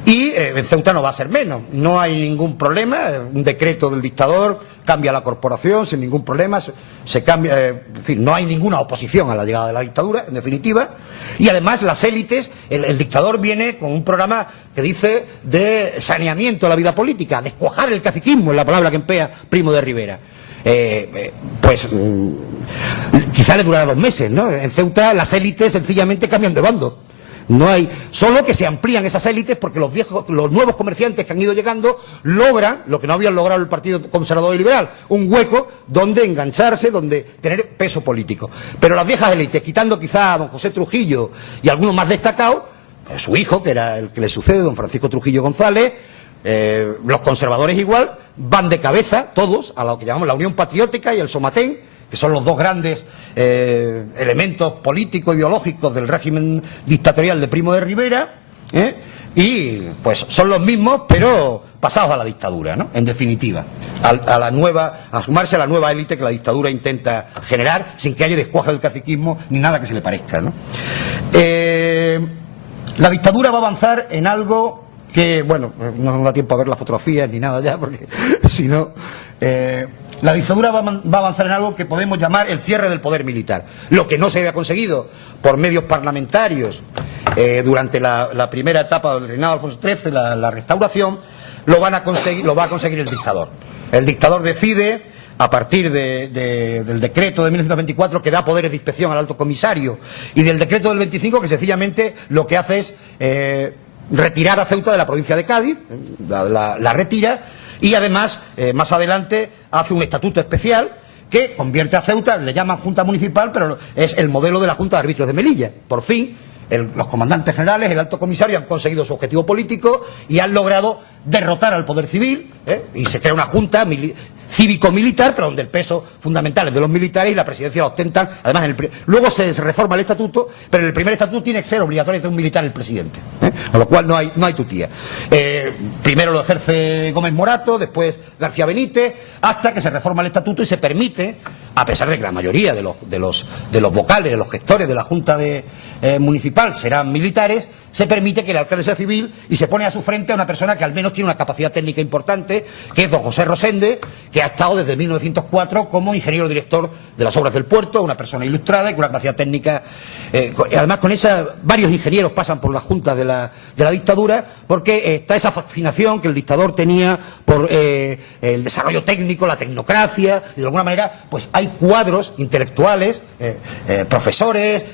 Y en Ceuta no va a ser menos, no hay ningún problema, un decreto del dictador cambia la corporación sin ningún problema, se cambia, en fin, no hay ninguna oposición a la llegada de la dictadura, en definitiva, y además las élites, el dictador viene con un programa que dice de saneamiento de la vida política, descuajar el caciquismo, es la palabra que emplea Primo de Rivera. Quizá le durará 2 meses, ¿no? En Ceuta las élites sencillamente cambian de bando. No hay, solo que se amplían esas élites porque los nuevos comerciantes que han ido llegando logran lo que no habían logrado el Partido Conservador y Liberal, un hueco donde engancharse, donde tener peso político. Pero las viejas élites, quitando quizá a don José Trujillo y algunos más destacados, su hijo, que era el que le sucede, don Francisco Trujillo González, los conservadores igual, van de cabeza todos a lo que llamamos la Unión Patriótica y el Somatén, que son los dos grandes elementos políticos ideológicos del régimen dictatorial de Primo de Rivera, y pues son los mismos pero pasados a la dictadura, ¿no? En definitiva, a sumarse a la nueva élite que la dictadura intenta generar sin que haya descuaje del caciquismo ni nada que se le parezca, ¿no? La dictadura va a avanzar en algo que, bueno, no nos da tiempo a ver las fotografías ni nada ya, porque si no... la dictadura va a avanzar en algo que podemos llamar el cierre del poder militar. Lo que no se había conseguido por medios parlamentarios durante la primera etapa del reinado de Alfonso XIII, la restauración, lo va a conseguir el dictador. El dictador decide, a partir del decreto de 1924 que da poderes de inspección al alto comisario y del decreto del 25 que sencillamente lo que hace es retirar a Ceuta de la provincia de Cádiz, la retira. Y además, más adelante, hace un estatuto especial que convierte a Ceuta, le llaman Junta Municipal, pero es el modelo de la Junta de Árbitros de Melilla. Por fin, los comandantes generales, el alto comisario han conseguido su objetivo político y han logrado derrotar al poder civil, y se crea una junta cívico-militar, pero donde el peso fundamental es de los militares y la presidencia la ostentan. Además, luego se reforma el estatuto, pero en el primer estatuto tiene que ser obligatorio de un militar el presidente, con lo cual no hay tutía. Primero lo ejerce Gómez Morato, después García Benítez, hasta que se reforma el estatuto y se permite, a pesar de que la mayoría de los vocales, de los gestores de la Junta municipal serán militares, se permite que el alcalde sea civil y se pone a su frente a una persona que al menos tiene una capacidad técnica importante, que es don José Rosende, que ha estado desde 1904 como ingeniero director de las obras del puerto, una persona ilustrada y con una capacidad técnica. Además, varios ingenieros pasan por las juntas de la dictadura, porque está esa fascinación que el dictador tenía por el desarrollo técnico, la tecnocracia, y de alguna manera pues hay cuadros intelectuales, profesores,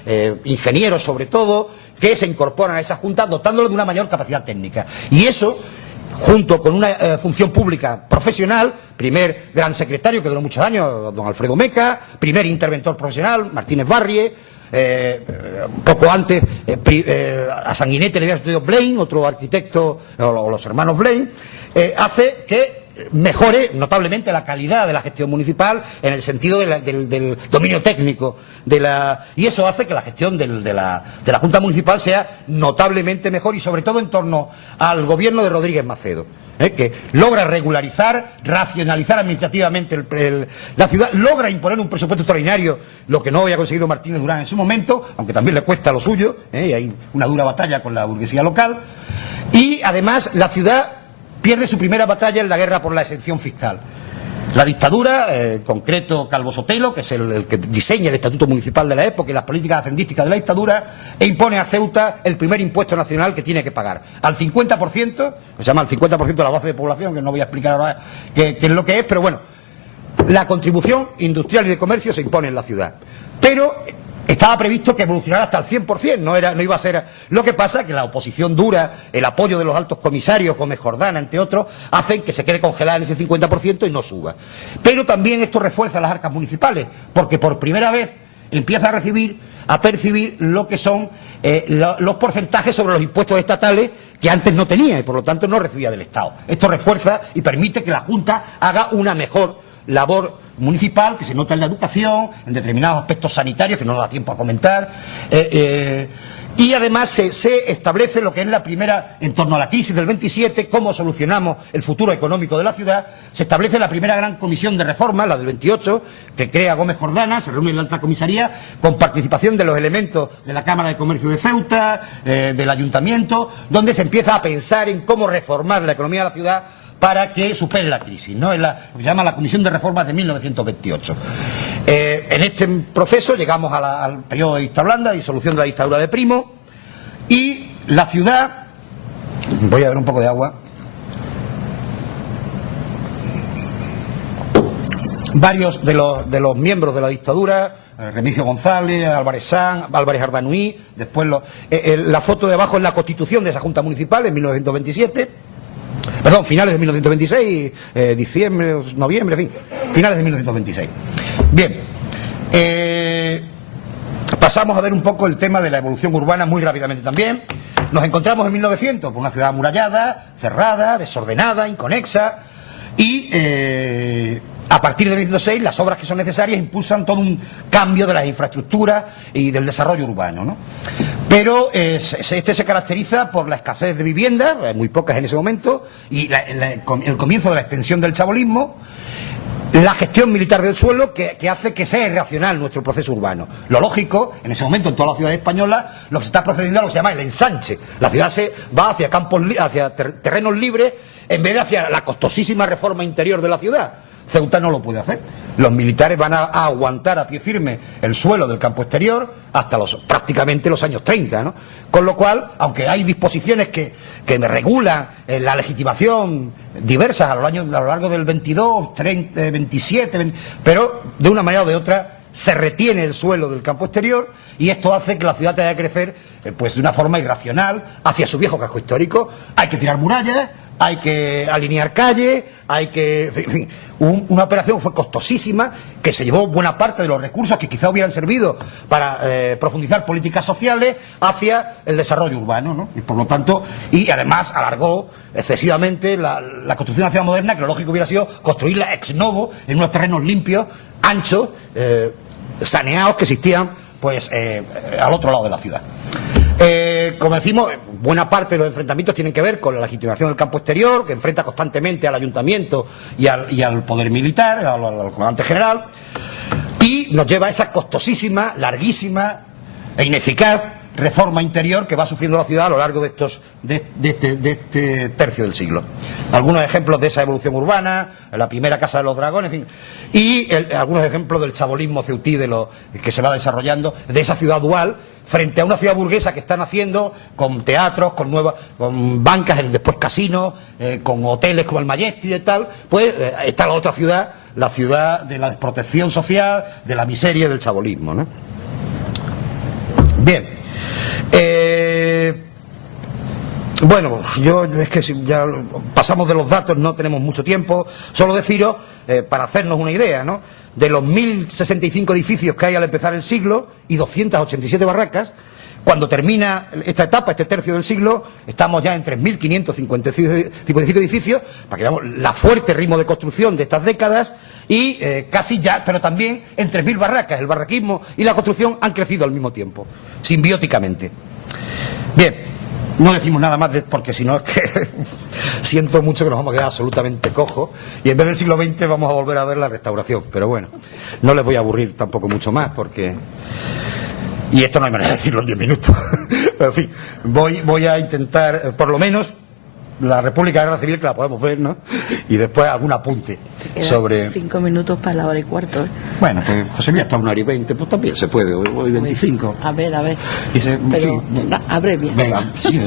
ingenieros sobre todo, que se incorporan a esa junta dotándolo de una mayor capacidad técnica. Y eso, junto con una función pública profesional, primer gran secretario que duró muchos años, don Alfredo Meca, primer interventor profesional, Martínez Barrie, poco antes a Sanguinete le había estudiado Blaine, otro arquitecto, o los hermanos Blaine, hace que mejore notablemente la calidad de la gestión municipal en el sentido del dominio técnico y eso hace que la gestión de la Junta Municipal sea notablemente mejor y sobre todo en torno al gobierno de Rodríguez Macedo, que logra regularizar, racionalizar administrativamente la ciudad, logra imponer un presupuesto extraordinario, lo que no había conseguido Martínez Durán en su momento, aunque también le cuesta lo suyo, y hay una dura batalla con la burguesía local, y además la ciudad pierde su primera batalla en la guerra por la exención fiscal. La dictadura, en concreto Calvo Sotelo, que es el que diseña el estatuto municipal de la época y las políticas hacendísticas de la dictadura, impone a Ceuta el primer impuesto nacional que tiene que pagar. Al 50%, que se llama el 50% de la base de población, que no voy a explicar ahora qué es lo que es, pero bueno, la contribución industrial y de comercio se impone en la ciudad. Pero estaba previsto que evolucionara hasta el 100%, no iba a ser. Lo que pasa es que la oposición dura, el apoyo de los altos comisarios, Gómez Jordana, entre otros, hacen que se quede congelada en ese 50% y no suba. Pero también esto refuerza las arcas municipales, porque por primera vez empieza a percibir lo que son los porcentajes sobre los impuestos estatales que antes no tenía y por lo tanto no recibía del Estado. Esto refuerza y permite que la Junta haga una mejor labor municipal que se nota en la educación, en determinados aspectos sanitarios que no da tiempo a comentar, y además se establece lo que es la primera, en torno a la crisis del 27, cómo solucionamos el futuro económico de la ciudad. Se establece la primera gran comisión de reforma, la del 28, que crea Gómez Jordana, se reúne en la alta comisaría, con participación de los elementos de la Cámara de Comercio de Ceuta, del Ayuntamiento, donde se empieza a pensar en cómo reformar la economía de la ciudad para que supere la crisis, ¿no? Es lo que se llama la Comisión de Reformas de 1928. En este proceso llegamos al periodo de dictadura blanda, disolución de la dictadura de Primo, y la ciudad... Voy a ver un poco de agua. Varios de los miembros de la dictadura, Remigio González, Álvarez Sanz, Álvarez Ardanuí, después la foto de abajo es la constitución de esa Junta Municipal en 1927. Perdón, finales de 1926, diciembre, noviembre, en fin, finales de 1926. Bien, pasamos a ver un poco el tema de la evolución urbana muy rápidamente también. Nos encontramos en 1900 con una ciudad amurallada, cerrada, desordenada, inconexa, y a partir de 1906 las obras que son necesarias impulsan todo un cambio de las infraestructuras y del desarrollo urbano, ¿no? Pero este se caracteriza por la escasez de viviendas, muy pocas en ese momento, y el comienzo de la extensión del chabolismo, la gestión militar del suelo que hace que sea irracional nuestro proceso urbano. Lo lógico, en ese momento en todas las ciudades españolas, lo que se está procediendo a lo que se llama el ensanche. La ciudad se va hacia hacia terrenos libres en vez de hacia la costosísima reforma interior de la ciudad. Ceuta no lo puede hacer. Los militares van a aguantar a pie firme el suelo del campo exterior hasta prácticamente los años 30, ¿no? Con lo cual, aunque hay disposiciones que me regulan la legitimación diversas a lo largo del 22, 30, 27, pero de una manera o de otra se retiene el suelo del campo exterior, y esto hace que la ciudad tenga que crecer pues de una forma irracional hacia su viejo casco histórico. Hay que tirar murallas, hay que alinear calles, hay que... En fin, una operación fue costosísima, que se llevó buena parte de los recursos que quizá hubieran servido para profundizar políticas sociales hacia el desarrollo urbano, ¿no? Y por lo tanto, y además alargó excesivamente la construcción de la ciudad moderna, que lo lógico hubiera sido construirla ex novo en unos terrenos limpios, anchos, saneados, que existían pues al otro lado de la ciudad. Como decimos, buena parte de los enfrentamientos tienen que ver con la legitimación del campo exterior, que enfrenta constantemente al ayuntamiento y al poder militar, al comandante general, y nos lleva a esa costosísima, larguísima e ineficaz reforma interior que va sufriendo la ciudad a lo largo de este tercio del siglo. Algunos ejemplos de esa evolución urbana, la primera Casa de los Dragones, en fin, y algunos ejemplos del chabolismo ceutí que se va desarrollando, de esa ciudad dual, frente a una ciudad burguesa que está naciendo con teatros, con bancas, después casinos, con hoteles como el Majestic y tal. Pues está la otra ciudad, la ciudad de la desprotección social, de la miseria y del chabolismo, ¿no? Bien. Bueno, es que si ya pasamos de los datos, no tenemos mucho tiempo. Solo deciros, para hacernos una idea, ¿no?, de los 1065 edificios que hay al empezar el siglo y 287 barracas, cuando termina esta etapa, este tercio del siglo, estamos ya en 3555 edificios, para que veamos la fuerte ritmo de construcción de estas décadas, y casi ya, pero también en 3000 barracas. El barraquismo y la construcción han crecido al mismo tiempo, simbióticamente. Bien. No decimos nada más porque si no es que siento mucho que nos vamos a quedar absolutamente cojos, y en vez del siglo XX vamos a volver a ver la restauración. Pero bueno, no les voy a aburrir tampoco mucho más, porque... Y esto no hay manera de decirlo en 10 minutos. Pero en fin, voy a intentar, por lo menos, la República de la Guerra Civil, que la podemos ver, ¿no? Y después algún apunte sobre... 5 minutos para la hora y cuarto. Bueno, pues José Miguel está a 1 hora y 20, pues también se puede, hoy 25. A ver. Y pero abrevia. Venga, sí,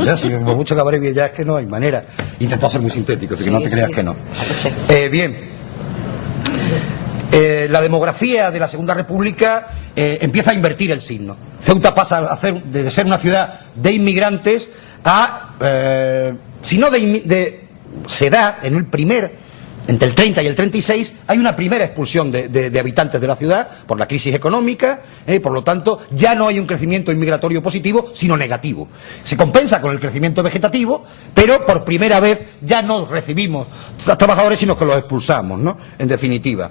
por mucho que abrevie ya es que no hay manera. Intentado ser muy sintético, así que no te creas que no. Bien. La demografía de la Segunda República empieza a invertir el signo. Ceuta pasa de ser una ciudad de inmigrantes a... se da en el primer entre el 30 y el 36 hay una primera expulsión de habitantes de la ciudad por la crisis económica, por lo tanto ya no hay un crecimiento inmigratorio positivo, sino negativo. Se compensa con el crecimiento vegetativo, pero por primera vez ya no recibimos a trabajadores, sino que los expulsamos, ¿no? En definitiva.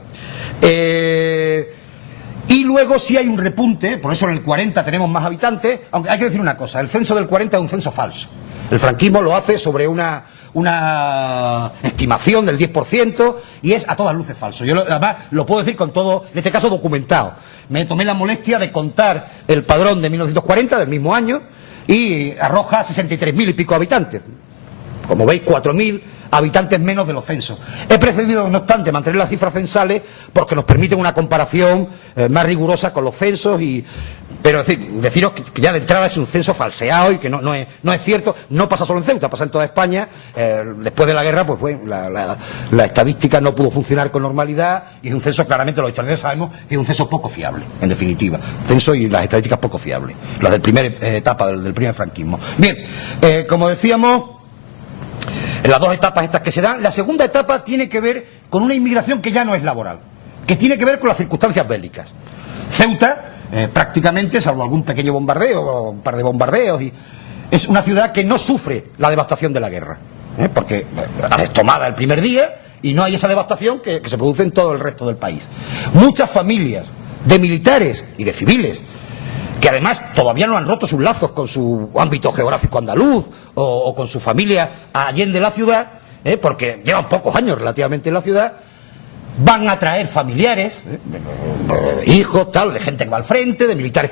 Y luego sí hay un repunte, por eso en el 40 tenemos más habitantes, aunque hay que decir una cosa, el censo del 40 es un censo falso. El franquismo lo hace sobre una estimación del 10% y es a todas luces falso. Yo además lo puedo decir con todo, en este caso documentado. Me tomé la molestia de contar el padrón de 1940, del mismo año, y arroja 63.000 y pico habitantes. Como veis, 4.000 habitantes menos de los censos. He preferido, no obstante, mantener las cifras censales porque nos permiten una comparación más rigurosa con los censos, pero es decir, deciros que ya de entrada es un censo falseado y que no es cierto. No pasa solo en Ceuta, pasa en toda España. Después de la guerra, pues bueno, la estadística no pudo funcionar con normalidad y es un censo, claramente los historiadores sabemos que es un censo poco fiable, en definitiva. Censo y las estadísticas poco fiables, las del primer etapa del primer franquismo. Bien, como decíamos, en las dos etapas estas que se dan, la segunda etapa tiene que ver con una inmigración que ya no es laboral, que tiene que ver con las circunstancias bélicas. Ceuta, prácticamente, salvo algún pequeño bombardeo o un par de bombardeos, es una ciudad que no sufre la devastación de la guerra, porque es tomada el primer día y no hay esa devastación que se produce en todo el resto del país. Muchas familias de militares y de civiles que además todavía no han roto sus lazos con su ámbito geográfico andaluz o con su familia allende la ciudad, porque llevan pocos años relativamente en la ciudad, van a traer familiares, hijos, tal, de gente que va al frente, de militares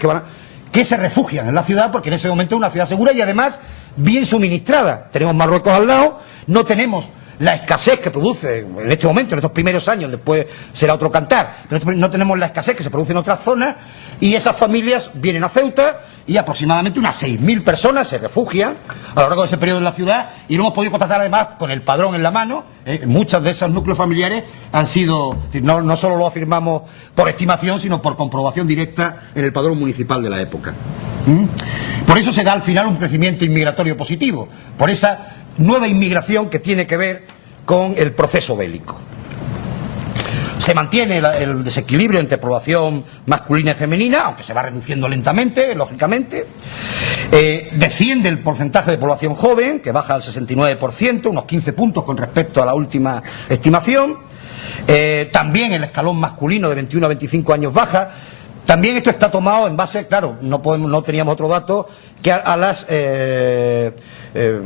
que se refugian en la ciudad porque en ese momento es una ciudad segura y además bien suministrada. Tenemos Marruecos al lado, no tenemos la escasez que produce en este momento, en estos primeros años, después será otro cantar, pero no tenemos la escasez que se produce en otras zonas y esas familias vienen a Ceuta y aproximadamente unas 6.000 personas se refugian a lo largo de ese periodo en la ciudad y lo hemos podido constatar además con el padrón en la mano. Muchos de esos núcleos familiares han sido, no solo lo afirmamos por estimación, sino por comprobación directa en el padrón municipal de la época. Por eso se da al final un crecimiento inmigratorio positivo, por esa nueva inmigración que tiene que ver con el proceso bélico. Se mantiene el desequilibrio entre población masculina y femenina, aunque se va reduciendo lentamente, lógicamente. Desciende el porcentaje de población joven, que baja al 69%, unos 15 puntos con respecto a la última estimación. También el escalón masculino de 21 a 25 años baja. También esto está tomado en base, claro, no teníamos otro dato, que a las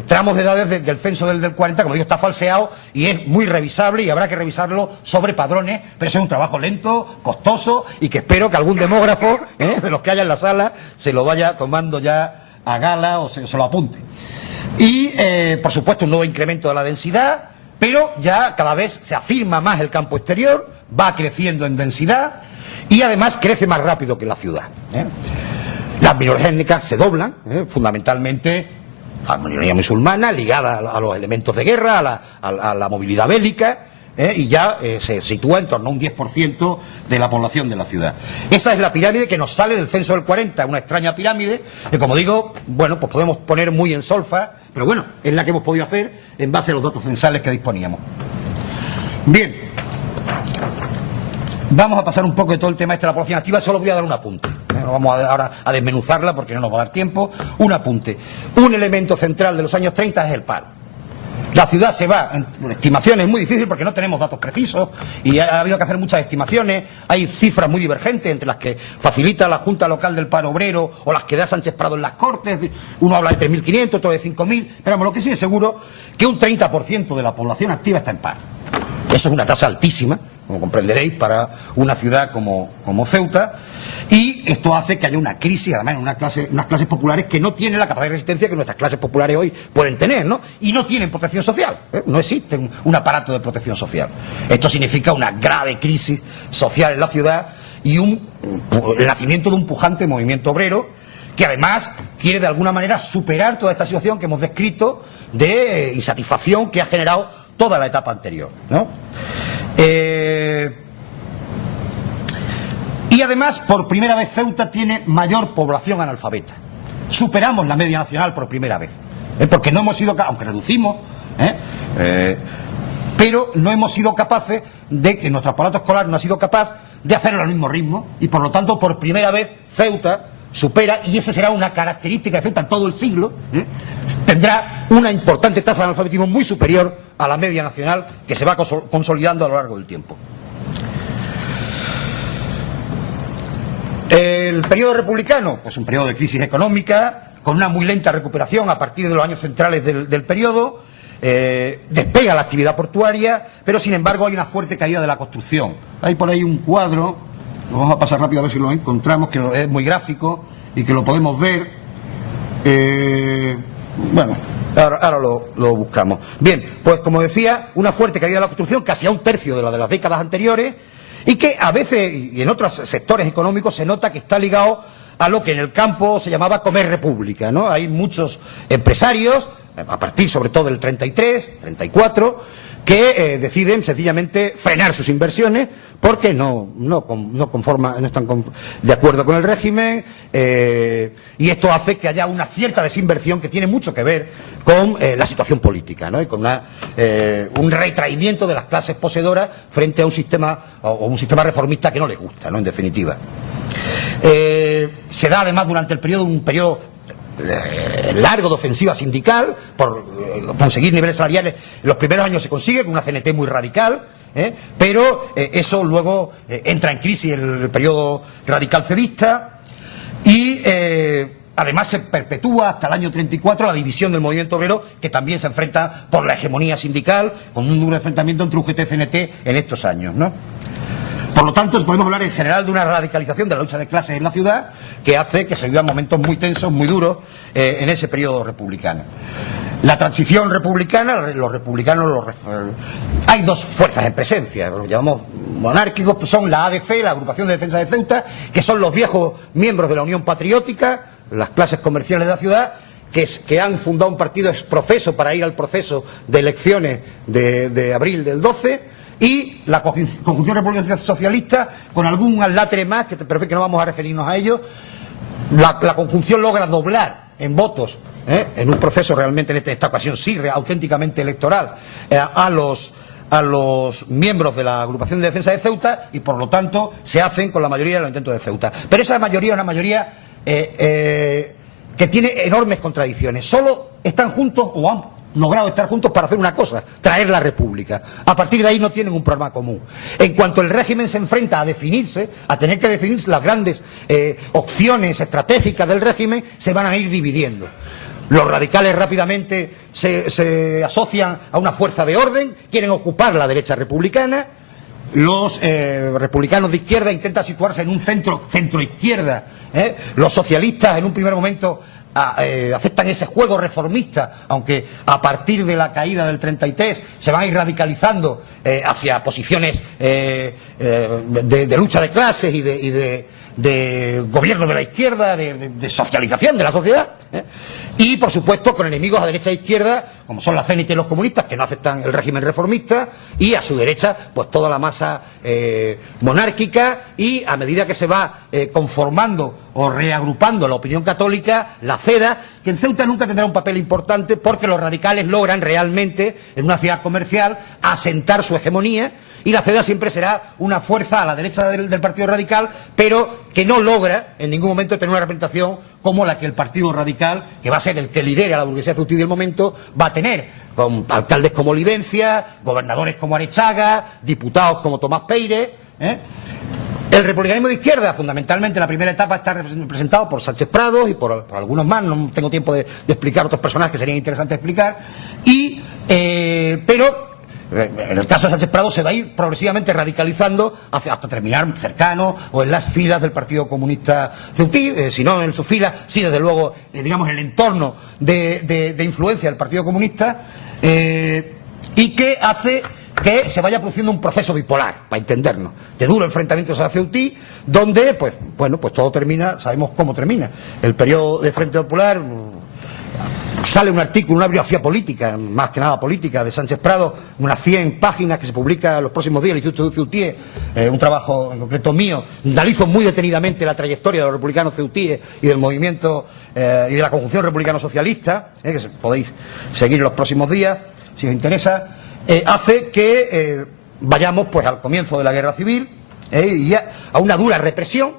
tramos de edades del censo del 40, como digo, está falseado y es muy revisable y habrá que revisarlo sobre padrones, pero eso es un trabajo lento, costoso y que espero que algún demógrafo de los que haya en la sala se lo vaya tomando ya a gala o se lo apunte. Y, por supuesto, un nuevo incremento de la densidad, pero ya cada vez se afirma más el campo exterior, va creciendo en densidad y además crece más rápido que la ciudad. Las minorías étnicas se doblan, fundamentalmente la minoría musulmana ligada a los elementos de guerra, a la movilidad bélica, y ya se sitúa en torno a un 10% de la población de la ciudad. Esa es la pirámide que nos sale del censo del 40, una extraña pirámide, que como digo, bueno, pues podemos poner muy en solfa, pero bueno, es la que hemos podido hacer en base a los datos censales que disponíamos. Bien. Vamos a pasar un poco de todo el tema de la población activa, solo voy a dar un apunte. No vamos ahora a desmenuzarla porque no nos va a dar tiempo. Un apunte. Un elemento central de los años 30 es el paro. La ciudad se va, en estimaciones es muy difícil porque no tenemos datos precisos y ha habido que hacer muchas estimaciones, hay cifras muy divergentes entre las que facilita la Junta Local del Paro Obrero o las que da Sánchez Prado en las Cortes, uno habla de 3.500, otro de 5.000, pero lo que sí es seguro que un 30% de la población activa está en paro. Eso es una tasa altísima, como comprenderéis, para una ciudad como Ceuta, y esto hace que haya una crisis, además, en unas clases populares que no tienen la capacidad de resistencia que nuestras clases populares hoy pueden tener, ¿no? Y no tienen protección social, no existe un aparato de protección social. Esto significa una grave crisis social en la ciudad y el nacimiento de un pujante movimiento obrero que además quiere de alguna manera superar toda esta situación que hemos descrito de insatisfacción que ha generado toda la etapa anterior, ¿no? Y además, por primera vez, Ceuta tiene mayor población analfabeta. Superamos la media nacional por primera vez. Porque no hemos sido, aunque reducimos, pero no hemos sido capaces de que nuestro aparato escolar no ha sido capaz de hacerlo al mismo ritmo, y por lo tanto por primera vez Ceuta supera, y esa será una característica de Ceuta en todo el siglo, tendrá una importante tasa de analfabetismo muy superior a la media nacional, que se va consolidando a lo largo del tiempo. El periodo republicano, pues un periodo de crisis económica, con una muy lenta recuperación a partir de los años centrales del periodo. Despega la actividad portuaria, pero sin embargo hay una fuerte caída de la construcción. Hay por ahí un cuadro, lo vamos a pasar rápido a ver si lo encontramos, que es muy gráfico y que lo podemos ver. Bueno, ahora lo buscamos. Bien, pues como decía, una fuerte caída de la construcción, casi a un tercio de la de las décadas anteriores, y que a veces, y en otros sectores económicos, se nota que está ligado a lo que en el campo se llamaba comer república, ¿no? Hay muchos empresarios, a partir sobre todo del 33, 34, que deciden sencillamente frenar sus inversiones porque no están de acuerdo con el régimen, y esto hace que haya una cierta desinversión que tiene mucho que ver con la situación política, ¿no? Y con un retraimiento de las clases poseedoras frente a un sistema reformista que no les gusta, ¿no? En definitiva. Se da además durante el periodo un periodo largo de ofensiva sindical por conseguir niveles salariales. En los primeros años se consigue con una CNT muy radical, pero eso luego entra en crisis en el periodo radical cedista, y además se perpetúa hasta el año 34 la división del movimiento obrero, que también se enfrenta por la hegemonía sindical, con un duro enfrentamiento entre UGT y CNT en estos años, ¿no? Por lo tanto, podemos hablar en general de una radicalización de la lucha de clases en la ciudad, que hace que se vivan momentos muy tensos, muy duros en ese periodo republicano. La transición republicana, los republicanos, hay dos fuerzas en presencia, los llamamos monárquicos, pues son la ADC, la Agrupación de Defensa de Ceuta, que son los viejos miembros de la Unión Patriótica, las clases comerciales de la ciudad, que han fundado un partido exprofeso para ir al proceso de elecciones de abril del 12, y la Conjunción Republicana Socialista, con algún alátere más, pero que no vamos a referirnos a ello. La conjunción logra doblar en votos, en un proceso realmente, en esta ocasión sí, auténticamente electoral, a los miembros de la Agrupación de Defensa de Ceuta, y por lo tanto se hacen con la mayoría de los intentos de Ceuta. Pero esa mayoría es una mayoría que tiene enormes contradicciones. Solo están juntos o han logrado estar juntos para hacer una cosa: traer la república. A partir de ahí no tienen un programa común. En cuanto el régimen se enfrenta a definirse, a tener que definirse las grandes opciones estratégicas del régimen, se van a ir dividiendo. Los radicales rápidamente se asocian a una fuerza de orden, quieren ocupar la derecha republicana. Los republicanos de izquierda intentan situarse en un centro-izquierda. Los socialistas en un primer momento aceptan ese juego reformista, aunque a partir de la caída del 33 se van a ir radicalizando hacia posiciones de lucha de clases y de gobierno de la izquierda, de socialización de la sociedad, y por supuesto con enemigos a derecha e izquierda, como son la CNT y los comunistas, que no aceptan el régimen reformista, y a su derecha pues toda la masa monárquica, y a medida que se va conformando o reagrupando la opinión católica, la CEDA, que en Ceuta nunca tendrá un papel importante porque los radicales logran realmente, en una ciudad comercial, asentar su hegemonía, y la CEDA siempre será una fuerza a la derecha del Partido Radical, pero que no logra en ningún momento tener una representación como la que el Partido Radical, que va a ser el que lidera a la burguesía ceutí del momento, va a tener, con alcaldes como Olivencia, gobernadores como Arechaga, diputados como Tomás Peire. El republicanismo de izquierda, fundamentalmente en la primera etapa, está representado por Sánchez Prados y por algunos más. No tengo tiempo de explicar otros personajes que serían interesantes explicar. Pero en el caso de Sánchez Prados se va a ir progresivamente radicalizando hasta terminar cercano o en las filas del Partido Comunista Ceutí, si no en sus filas, sí desde luego, digamos, en el entorno de influencia del Partido Comunista, y que hace que se vaya produciendo un proceso bipolar, para entendernos, de duro enfrentamiento a Ceutí, donde, pues todo termina, sabemos cómo termina. El periodo de Frente Popular, sale un artículo, una biografía política, más que nada política, de Sánchez Prado, unas 100 páginas que se publica los próximos días en el Instituto de Ceutí, un trabajo en concreto mío. Analizo muy detenidamente la trayectoria de los republicanos ceutíes y del movimiento y de la Conjunción Republicano Socialista, que podéis seguir en los próximos días, si os interesa. hace que vayamos pues al comienzo de la guerra civil y a una dura represión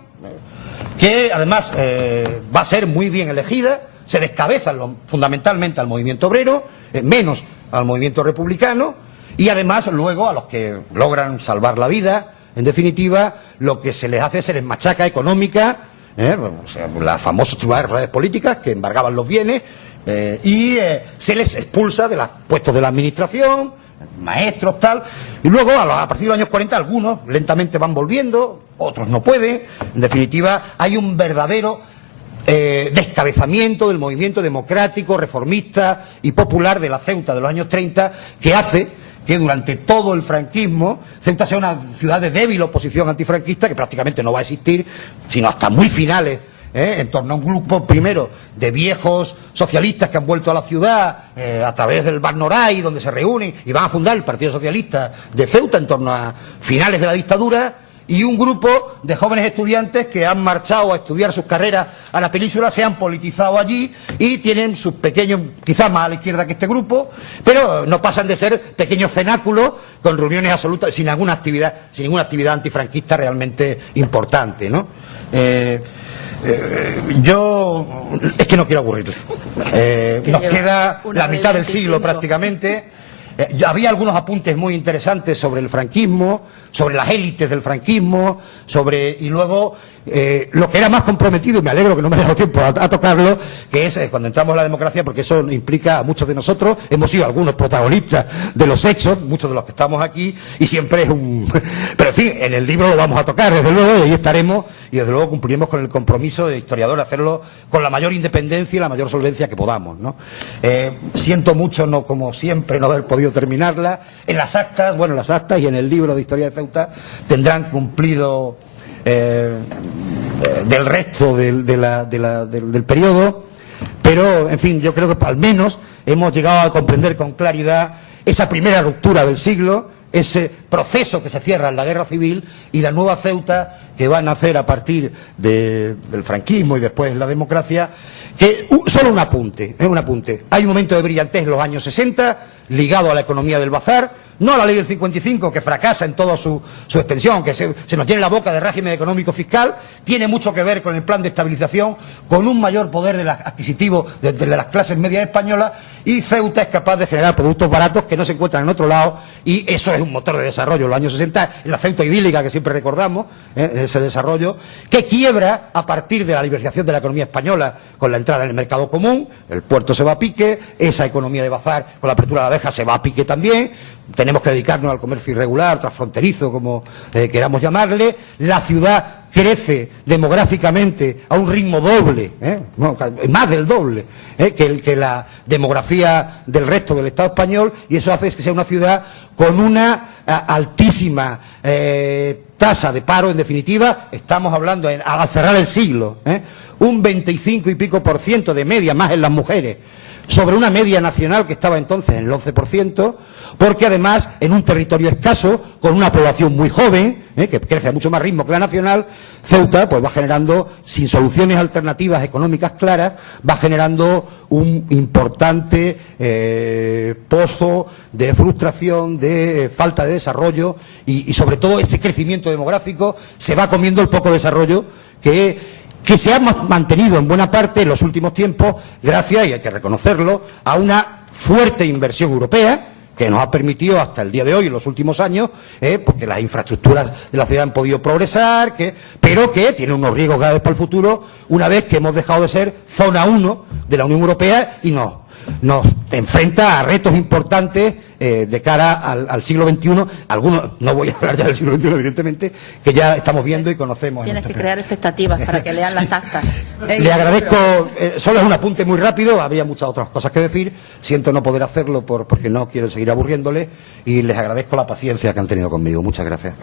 que además va a ser muy bien elegida. Se descabeza fundamentalmente al movimiento obrero, menos al movimiento republicano, y además luego a los que logran salvar la vida. En definitiva, lo que se les hace, se les machaca económica, o sea, las famosas redes políticas que embargaban los bienes, y se les expulsa de los puestos de la administración, maestros, tal, y luego a partir de los años 40 algunos lentamente van volviendo, otros no pueden. En definitiva, hay un verdadero descabezamiento del movimiento democrático, reformista y popular de la Ceuta de los años 30, que hace que durante todo el franquismo Ceuta sea una ciudad de débil oposición antifranquista, que prácticamente no va a existir sino hasta muy finales, en torno a un grupo primero de viejos socialistas que han vuelto a la ciudad a través del Bar Noray, donde se reúnen y van a fundar el Partido Socialista de Ceuta en torno a finales de la dictadura, y un grupo de jóvenes estudiantes que han marchado a estudiar sus carreras a la península, se han politizado allí y tienen sus pequeños, quizás más a la izquierda que este grupo, pero no pasan de ser pequeños cenáculos con reuniones absolutas, sin ninguna actividad antifranquista realmente importante, ¿no? Yo es que no quiero aburrirle. Nos queda la mitad del siglo prácticamente. Había algunos apuntes muy interesantes sobre el franquismo, sobre las élites del franquismo, y luego lo que era más comprometido, y me alegro que no me haya dado tiempo a tocarlo, que es cuando entramos en la democracia, porque eso implica a muchos de nosotros, hemos sido algunos protagonistas de los hechos, muchos de los que estamos aquí, y siempre es un... Pero en fin, en el libro lo vamos a tocar, desde luego, y ahí estaremos, y desde luego cumpliremos con el compromiso de historiador, hacerlo con la mayor independencia y la mayor solvencia que podamos, ¿no? Siento mucho, no como siempre, no haber podido terminarla. En las actas, las actas y en el libro de Historia de Ceuta tendrán cumplido del resto del periodo, pero en fin, yo creo que al menos hemos llegado a comprender con claridad esa primera ruptura del siglo, ese proceso que se cierra en la guerra civil y la nueva Ceuta que va a nacer a partir del franquismo y después la democracia, que solo un apunte, hay un momento de brillantez en los años 60 ligado a la economía del bazar, no a la ley del 55, que fracasa en toda su extensión, que se nos tiene la boca de régimen económico fiscal, tiene mucho que ver con el plan de estabilización, con un mayor poder adquisitivo de las clases medias españolas, y Ceuta es capaz de generar productos baratos que no se encuentran en otro lado, y eso es un motor de desarrollo. En los años 60, en la Ceuta idílica que siempre recordamos, ese desarrollo, que quiebra a partir de la liberalización de la economía española con la entrada en el mercado común, el puerto se va a pique, esa economía de bazar con la apertura de la verja se va a pique también. Tenemos que dedicarnos al comercio irregular, transfronterizo, como queramos llamarle. La ciudad crece demográficamente a un ritmo doble, más del doble, que la demografía del resto del Estado español, y eso hace que sea una ciudad con una altísima tasa de paro. En definitiva, estamos hablando, al cerrar el siglo, un 25 y pico % de media más en las mujeres, sobre una media nacional que estaba entonces en el 11%, porque además en un territorio escaso, con una población muy joven, que crece a mucho más ritmo que la nacional, Ceuta pues va generando, sin soluciones alternativas económicas claras, va generando un importante pozo de frustración, de falta de desarrollo y sobre todo ese crecimiento demográfico se va comiendo el poco desarrollo que se ha mantenido en buena parte en los últimos tiempos gracias, y hay que reconocerlo, a una fuerte inversión europea que nos ha permitido hasta el día de hoy, en los últimos años, porque las infraestructuras de la ciudad han podido progresar, pero que tiene unos riesgos graves para el futuro una vez que hemos dejado de ser zona 1 de la Unión Europea y nos enfrenta a retos importantes de cara al siglo XXI. Algunos, no voy a hablar ya del siglo XXI, evidentemente, que ya estamos viendo y conocemos. Tienes que crear expectativas para que lean las actas. Le agradezco, solo es un apunte muy rápido, había muchas otras cosas que decir, siento no poder hacerlo porque no quiero seguir aburriéndole, y les agradezco la paciencia que han tenido conmigo. Muchas gracias.